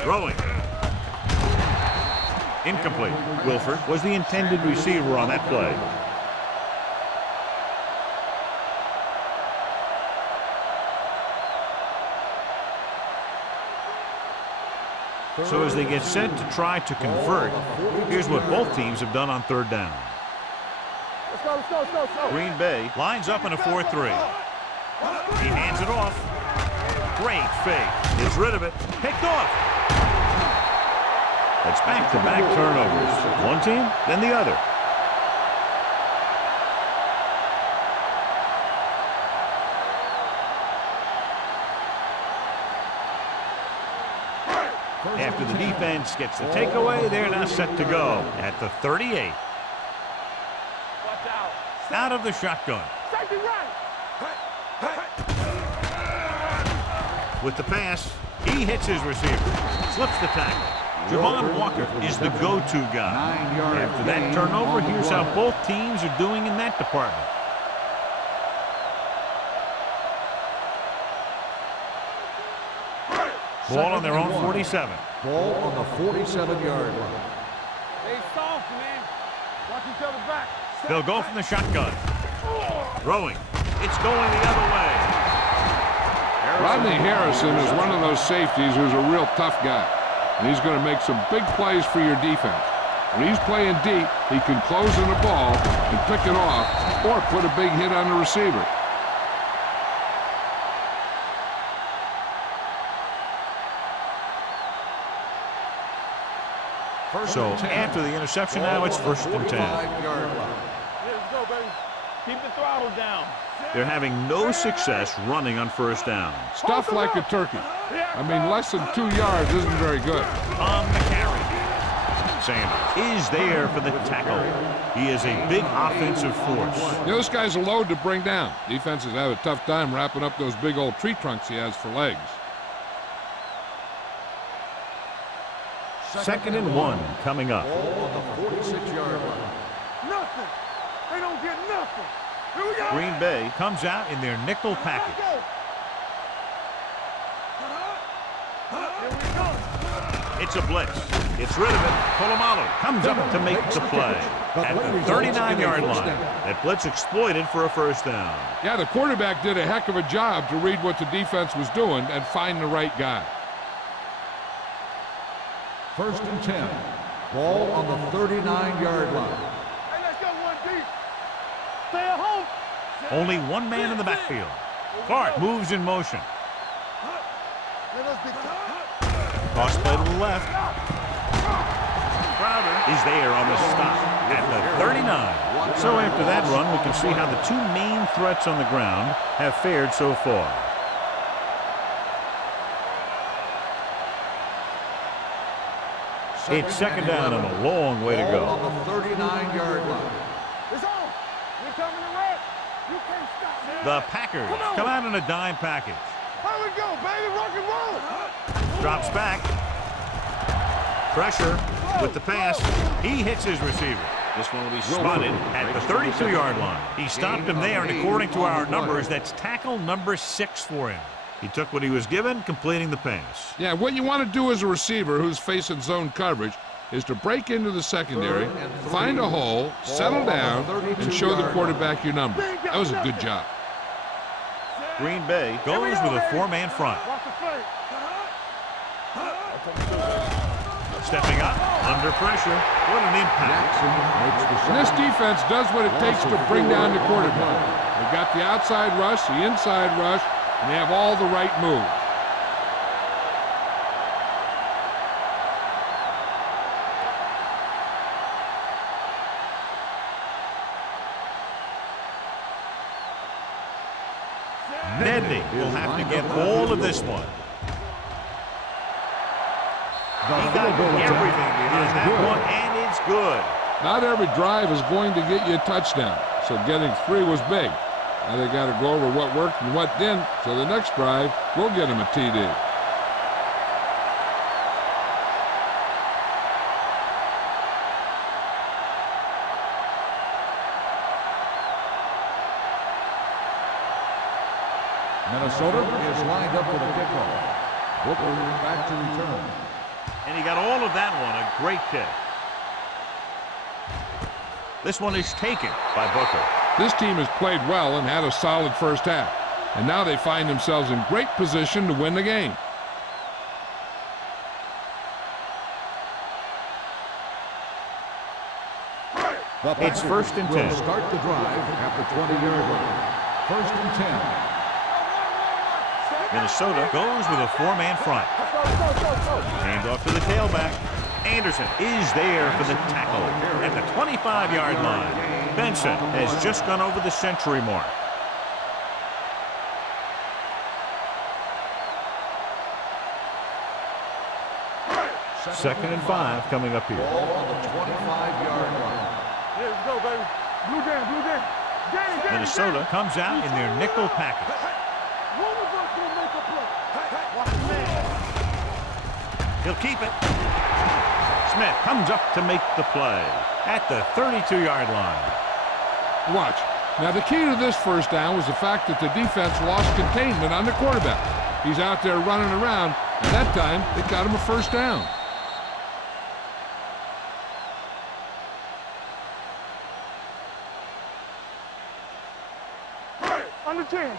Throwing. Incomplete. Wilford was the intended receiver on that play. So as they get set to try to convert, here's what both teams have done on third down. Let's go. Green Bay lines up in a 4-3. He hands it off. Great fake. Gets rid of it. Picked off. It's back-to-back turnovers. One team, then the other. After the defense gets the takeaway, they're now set to go at the 38. Out of the shotgun. With the pass, he hits his receiver. Slips the tackle. Javon Walker is the go-to guy. After that turnover, here's how both teams are doing in that department. Ball on their own 47. Ball on the 47-yard line. Stay soft, man. Watch each other back. They'll go from the shotgun. Throwing. It's going the other way. Rodney Harrison is one of those safeties who's a real tough guy. And he's going to make some big plays for your defense. When he's playing deep, he can close in the ball and pick it off or put a big hit on the receiver. So after the interception, now it's first and 10. Let's go, baby. Keep the throttle down. They're having no success running on first down. Stuff like a turkey. I mean, less than 2 yards isn't very good. On the carry. Sanders is there for the tackle. He is a big offensive force. You know, this guy's a load to bring down. Defenses have a tough time wrapping up those big old tree trunks he has for legs. 2nd and 1 coming up. Ball on the 46-yard line. Nothing. They don't get nothing. Here we go. Green Bay comes out in their nickel package. Here we go. It's a blitz. It's rid of it. Polamalu comes up to make the play at the 39-yard line. That blitz exploited for a first down. Yeah, the quarterback did a heck of a job to read what the defense was doing and find the right guy. 1st and 10. Ball on the 39-yard line. Hey, let's go one deep. Stay at home. Only one man in the backfield. Clark moves in motion. Let us be Cross play to the left. Crowder is there on the stop at the 39. So after that run, we can see how the two main threats on the ground have fared so far. It's 2nd down and a long way to Ball go. on the 39-yard line. It's on. We're coming to rest. You can't stop me. The Packers come out in a dime package. Here we go, baby. Rock and roll. Drops back. Pressure with the pass. He hits his receiver. This one will be spotted at the 32-yard line. He stopped him there, and according to our numbers, that's tackle number 6 for him. He took what he was given, completing the pass. Yeah, what you want to do as a receiver who's facing zone coverage is to break into the secondary, find a hole, settle down, and show the quarterback your number. That was a good job. Green Bay goes with a 4-man front. Watch the fake. Stepping up, under pressure. What an impact. And this defense does what it takes to bring down the quarterback. They've got the outside rush, the inside rush, and they have all the right moves. Nedney will have to get all of this one. He got everything behind that one, and it's good. Not every drive is going to get you a touchdown, so getting 3 was big. Now they got to go over what worked and what didn't, so the next drive will get them a TD. Minnesota is lined up for the kickoff. Booker back to return. And he got all of that one, a great kick. This one is taken by Booker. This team has played well and had a solid first half, and now they find themselves in great position to win the game. It's 1st and 10. Will start the drive at the 20-yard line. 1st and 10. Minnesota goes with a 4-man front. Hand off to the tailback. Anderson is there for the tackle at the 25-yard line. Benson has just gone over the century mark. Second and 5 coming up here. Ball on the 25-yard line. Here we go, baby. Blue down, blue down. Danny, Minnesota comes out in their nickel package. One of us gonna make a play. Watch the man. He'll keep it. Smith comes up to make the play at the 32-yard line. Watch. Now the key to this first down was the fact that the defense lost containment on the quarterback. He's out there running around, and that time it got him a first down. Under 10.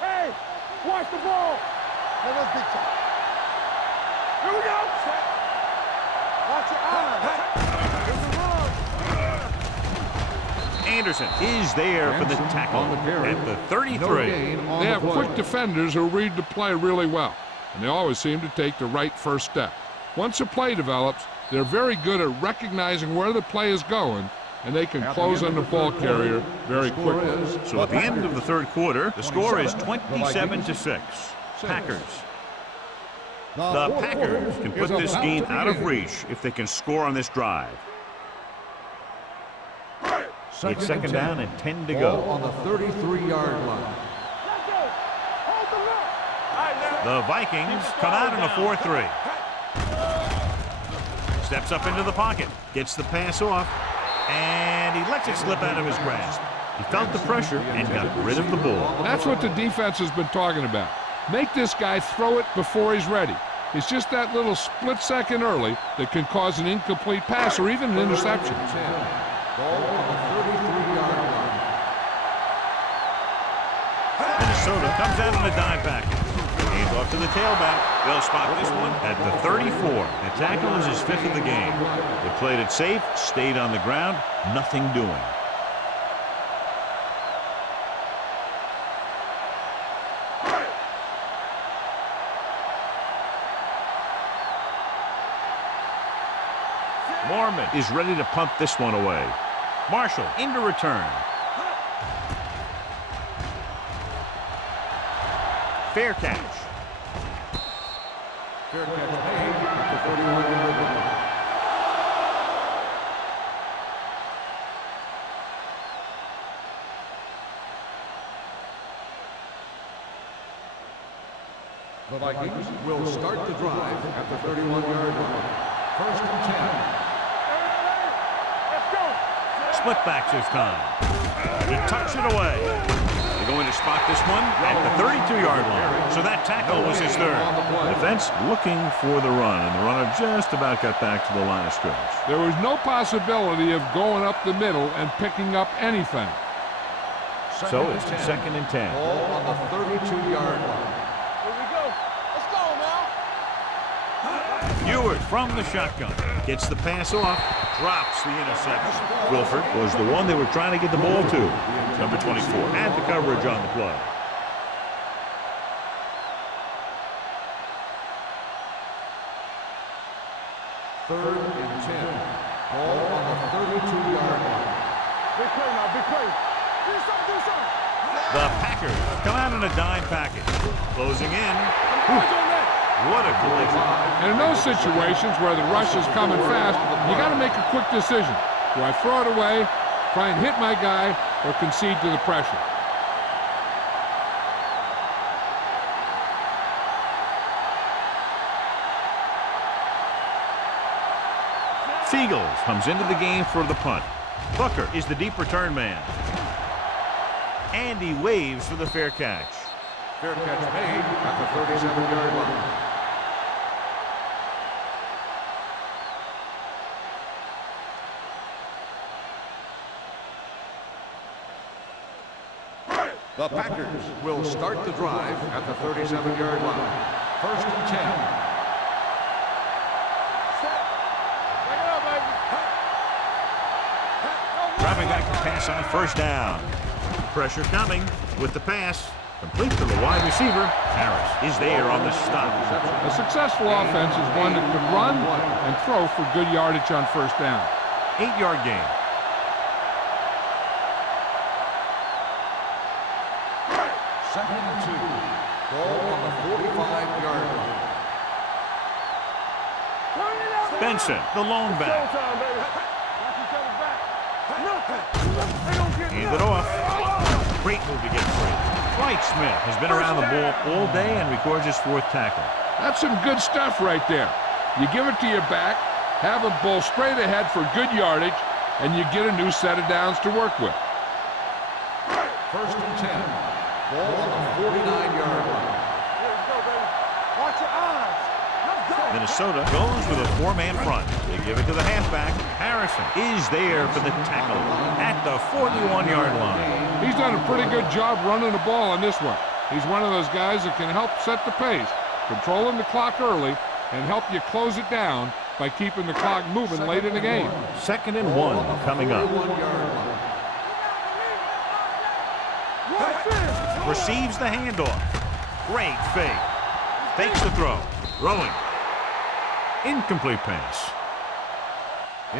Hey, watch the ball. Let us be tough. Here we go. Watch your eyes. Here's the run. Anderson is there for the tackle at the 33. They have quick defenders who read the play really well, and they always seem to take the right first step. Once a play develops, they're very good at recognizing where the play is going, and they can close on the ball carrier very quickly. So at the end of the third quarter, the score is 27-6. Packers. The Packers can put this game out of reach if they can score on this drive. It's second down and 10 to go. On the 33-yard line. Let's go. Hold the look. The Vikings come out in a 4-3. Steps up into the pocket. Gets the pass off. And he lets it slip out of his grasp. He felt the pressure and got rid of the ball. That's what the defense has been talking about. Make this guy throw it before he's ready. It's just that little split second early that can cause an incomplete pass or even an interception. Ball on the 33-yard line. Minnesota comes out in a dime package. Hands off to the tailback. They'll spot this one at the 34. The tackle is his 5th of the game. They played it safe, stayed on the ground, nothing doing. Mormon is ready to punt this one away. Marshall into return. Fair catch. Fair catch made at the 31-yard line. The Vikings will start the drive at the 31-yard line. 1st and 10. Split backs this time. He tucks it away. They're going to spot this one at the 32-yard line. So that tackle was his 3rd. Defense looking for the run, and the runner just about got back to the line of scrimmage. There was no possibility of going up the middle and picking up anything. So it's 2nd and 10. Ball on the 32-yard line. Ewert from the shotgun. Gets the pass off. Drops the interception. Wilford was the one they were trying to get the ball to. Number 24 had the coverage on the play. Third and 10. Ball on the 32-yard line. Big play now, big play. Do something, do something. The Packers come out in a dime package. Closing in. What a collision. And in those situations where the rush is coming fast, you got to make a quick decision. Do I throw it away, try and hit my guy, or concede to the pressure? Fiegels comes into the game for the punt. Booker is the deep return man. And he waves for the fair catch. Fair catch made at the 37-yard line. The Packers will start the drive at the 37-yard line. 1st and 10. Dropping back to pass on 1st down. Pressure coming with the pass. Complete to the wide receiver. Harris is there on the stop. A successful offense is one that can run and throw for good yardage on 1st down. 8-yard gain. Second and 2. Ball on the 45-yard line. Benson, the lone back. Hand it off. Great move to get free. Dwight Smith has been around the ball all day and records his 4th tackle. That's some good stuff right there. You give it to your back, have him bowl straight ahead for good yardage, and you get a new set of downs to work with. 1st and 10. Ball on the 49-yard line. Watch your eyes. Let's go. Minnesota goes with a 4-man front. They give it to the halfback. Harrison is there for the tackle at the 41-yard line. He's done a pretty good job running the ball on this one. He's one of those guys that can help set the pace, controlling the clock early, and help you close it down by keeping the clock moving late in the game. 2nd and 1 coming up. Receives the handoff. Great fake. Fakes the throw. Throwing. Incomplete pass.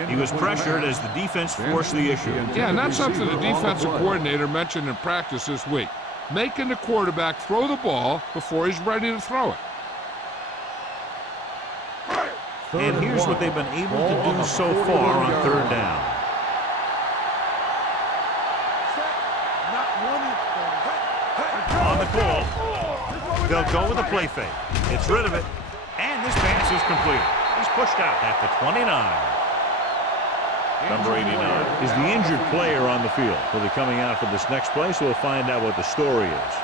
He was pressured as the defense forced the issue. Yeah, and that's something the defensive coordinator mentioned in practice this week. Making the quarterback throw the ball before he's ready to throw it. And here's what they've been able to do so far on 3rd down. On the call, they'll go with a play fake. It's rid of it, and this pass is complete. He's pushed out at the 29. Number 89 is the injured player on the field. He'll be coming out for this next play, so we'll find out what the story is.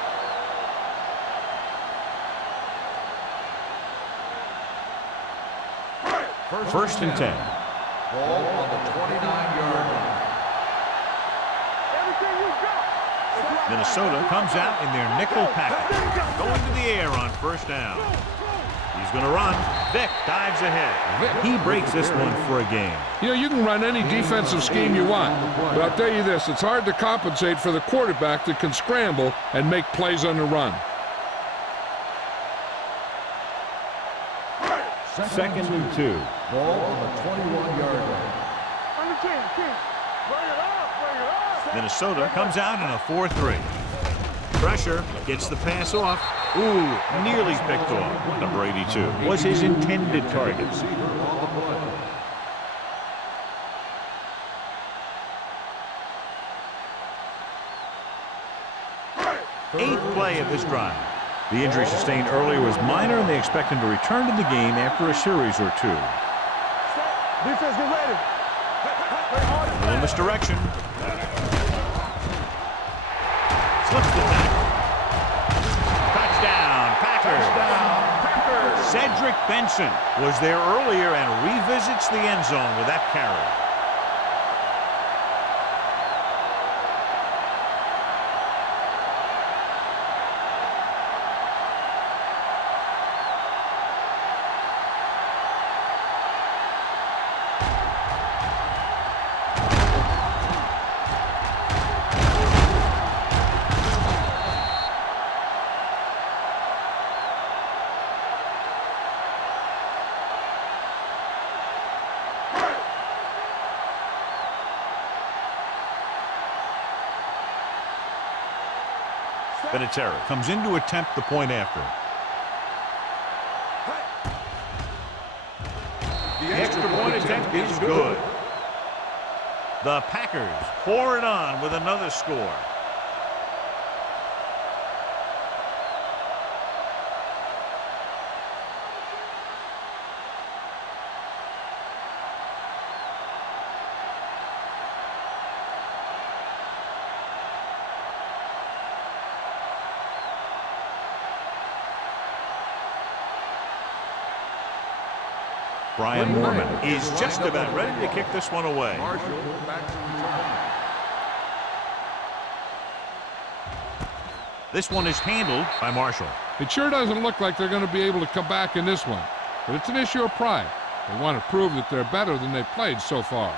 First and 10. Ball on the 29-yard line. Everything you got. Minnesota comes out in their nickel package, going to the air on first down. He's going to run. Vick dives ahead. He breaks this one for a gain. You know, you can run any defensive scheme you want, but I'll tell you this, it's hard to compensate for the quarterback that can scramble and make plays on the run. Second and 2. Ball on the 21-yard line. Under 10. Bring it up. Minnesota comes out in a 4-3. Pressure, gets the pass off. Ooh, nearly picked off. Number 82 was his intended target. Receiver on the play. Eighth play of this drive. The injury sustained earlier was minor, and they expect him to return to the game after a series or two. Defense, get ready. A little misdirection. Slips the tackle. Touchdown, Packers. Cedric Benson was there earlier and revisits the end zone with that carry. Vinatieri comes in to attempt the point after. The extra point attempt is good. The Packers pour it on with another score. Brian Moorman is just about ready to kick this one away. Marshall back to return. This one is handled by Marshall. It sure doesn't look like they're going to be able to come back in this one, but it's an issue of pride. They want to prove that they're better than they've played so far.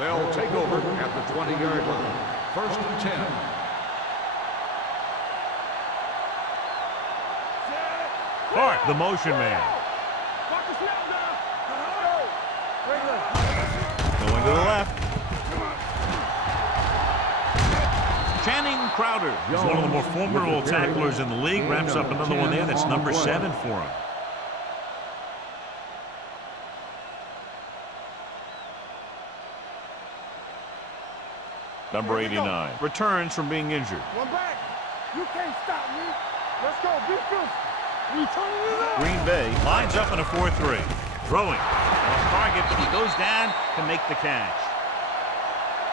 They'll take over at the 20-yard line. First and 10. Clark, the motion man. Going to the left. Channing Crowder is one of the more formidable tacklers in the league. Wraps up another one there. That's number 7 for him. Number 89 returns from being injured. One back. You can't stop me. Let's go. Defense. Green Bay lines up in a 4-3. Throwing. Off target, but he goes down to make the catch.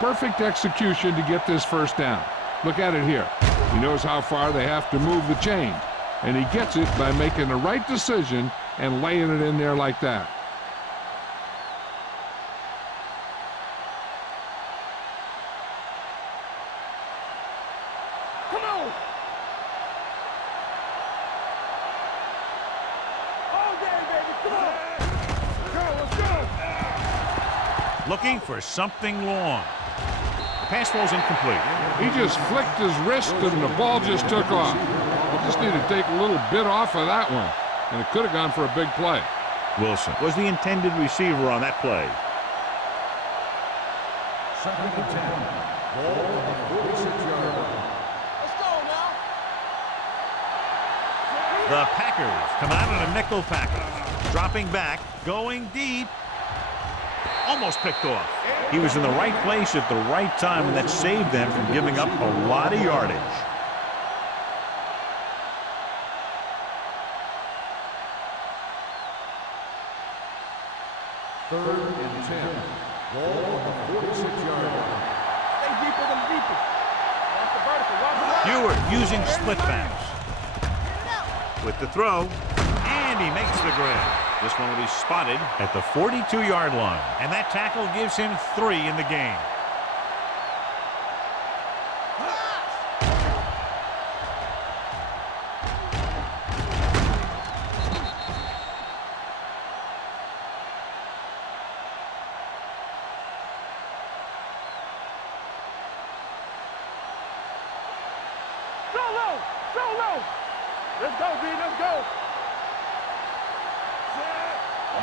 Perfect execution to get this first down. Look at it here. He knows how far they have to move the chain, and he gets it by making the right decision and laying it in there like that. Come on. All day, baby. Come on. Let's go. Looking for something long. Pass falls incomplete. He just flicked his wrist and the ball just took off. He just needed to take a little bit off of that one, and it could have gone for a big play. Wilson was the intended receiver on that play. Second and 10. Ball on the 46-yard line. Let's go now. The Packers come out in a nickel package. Dropping back, going deep. Almost picked off. He was in the right place at the right time, and that saved them from giving up a lot of yardage. Third and 10. Ball on the 46-yard line. Stay deeper than deepest. Watch the vertical. Watch the Ewert using split backs. With the throw, and he makes the grab. This one will be spotted at the 42-yard line, and that tackle gives him 3 in the game. Let's go, B. Let's go.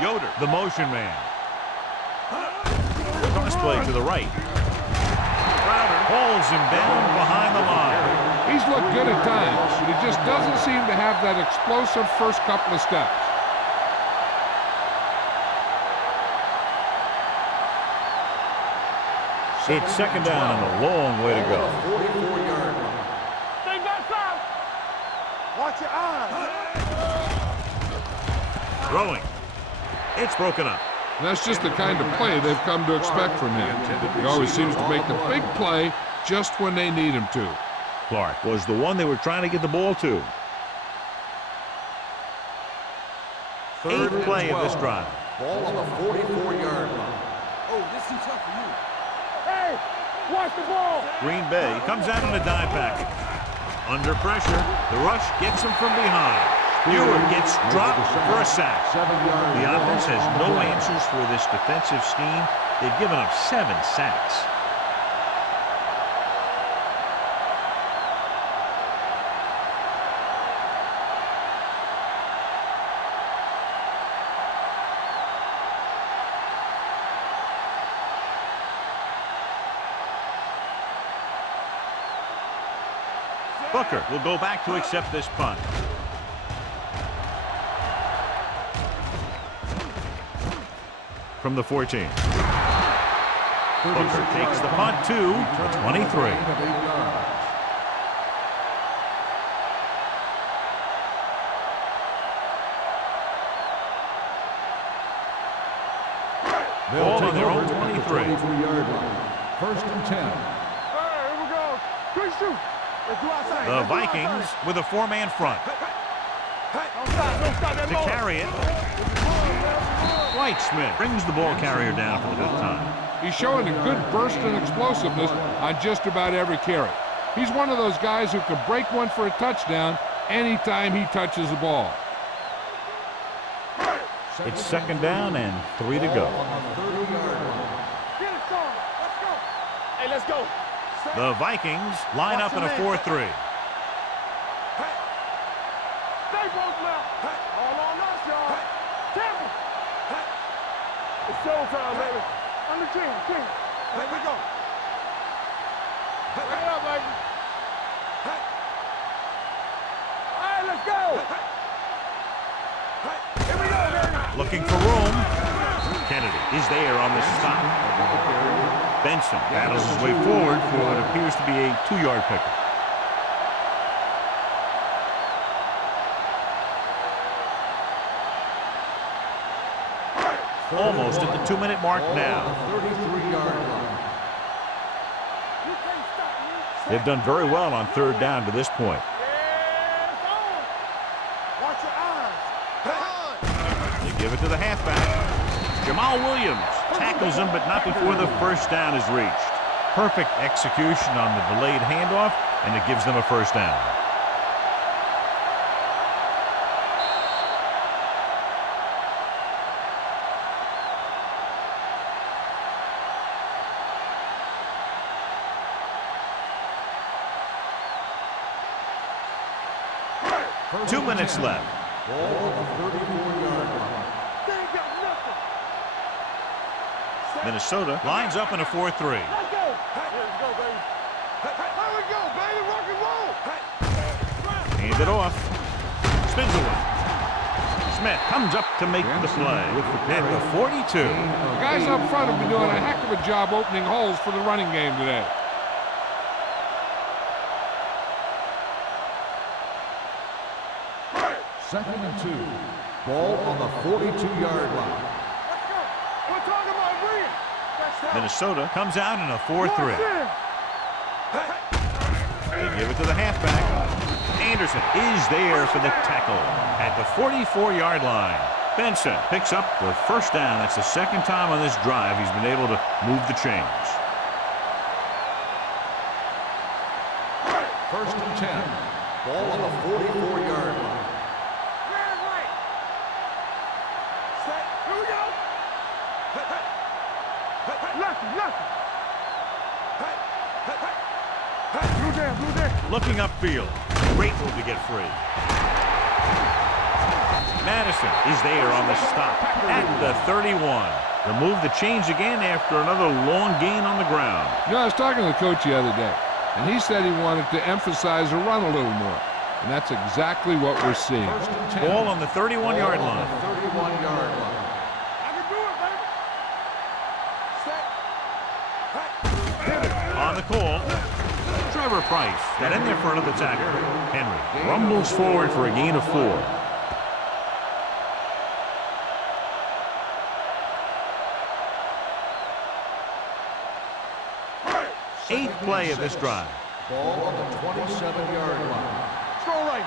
Yoder, the motion man. Cross play to the right. Crowder pulls him down behind the line. He's looked good at times, but he just doesn't seem to have that explosive first couple of steps. It's second down and a long way to go. 44-yard line. Stay back south. Watch your eyes. Throwing. It's broken up. And that's just the kind of play they've come to expect from him. He always seems to make the big play just when they need him to. Clark was the one they were trying to get the ball to. Third and Eighth play of 12. this drive. Ball on the 44-yard line. Oh, this is tough for you. Hey, watch the ball. Green Bay comes out on a dive package. Under pressure, the rush gets him from behind. Ewert gets dropped for a sack. 7-yard The loss. offense has no answers for this defensive scheme. They've given up 7 sacks. Booker will go back to accept this punt. From the 14. Booker takes the punt to the 23. Ball on their own 23. 23-yard line. First and 10. All right, here we go. Quick shoot. Let's do outside. The Vikings with a 4-man front. Don't stop that To motor. carry it, White Smith brings the ball carrier down for the 5th time. He's showing a good burst and explosiveness on just about every carry. He's one of those guys who can break one for a touchdown anytime he touches the ball. It's second down and 3 to go. On the 30-yard line. Get it, son. Let's go. Hey, let's go. The Vikings line up in a 4-3. Stay both left. All on us, y'all. Tampa. It's showtime, baby. On the team. Here we go. Bring it up, baby. All right, let's go. Here we go, baby. Looking for room. Kennedy is there on the stop. Benson battles his way forward for what appears to be a 2-yard pickup. Almost at the 2-minute mark now. 33-yard line. You can't stop me. They've done very well on 3rd down to this point. Yeah, it's on. Watch your eyes. They give it to the halfback. Jamal Williams tackles him, but not before the 1st down is reached. Perfect execution on the delayed handoff, and it gives them a 1st down. First 2 and minutes 10. left. Ball on the 34-yard line. They ain't got nothing. Minnesota lines up in a 4-3. Let's go. Let's go, baby. There we go, baby. Rock and roll. Hand it off. Spins away. Smith comes up to make the play at the 42. The guys up front have been doing a heck of a job opening holes for the running game today. Second and 2. Ball on the 42-yard line. Let's go. Put Minnesota comes out in a 4-3. They give it to the halfback. Anderson is there for the tackle at the 44-yard line. Benson picks up the first down. That's the second time on this drive he's been able to move the chains. 1st and 10. Ball on the 44-yard line. Looking upfield. Great move to get free. Madison is there on the stop at the 31. Remove the chains again after another long gain on the ground. You know, I was talking to the coach the other day, and he said he wanted to emphasize the run a little more. And that's exactly what we're seeing. Ball on the 31-yard line. 31-yard line. I can do it, baby. On the call, Trevor Price got in there for another tackle. Henry rumbles forward for a gain of 4. Eighth play of this drive. Ball on the 27-yard line. Throw right.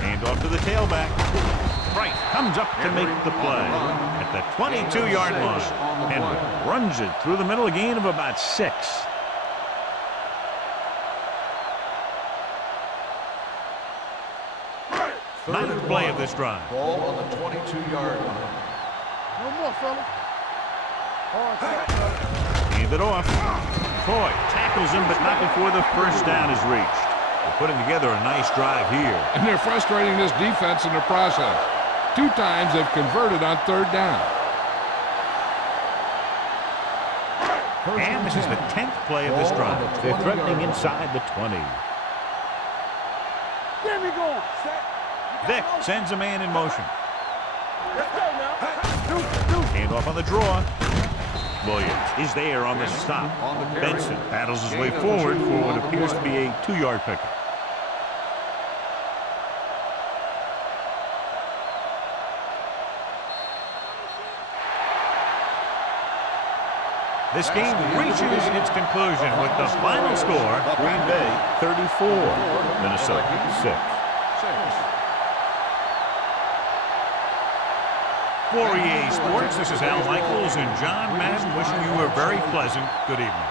Hand off to the tailback. Price comes up to make the play at the 22-yard line. Henry runs it through the middle, a gain of about 6. Ninth play of this drive. Ball on the 22-yard line. No more, fella. Hard tackle. Hand it off. Troy tackles him, but not before the first down is reached. They're putting together a nice drive here. And they're frustrating this defense in the process. 2 times they've converted on 3rd down. And this is the 10th play of this drive. They're threatening inside the 20. There we go. Vic sends a man in motion. Let's go now. Hand off on the draw. Williams is there on the stop. Benson battles his way forward for what appears to be a 2-yard pickup. This game reaches its conclusion with the final score, Green Bay 34, Minnesota 6. For EA Sports, this is Al Michaels and John Madden wishing you a very pleasant good evening.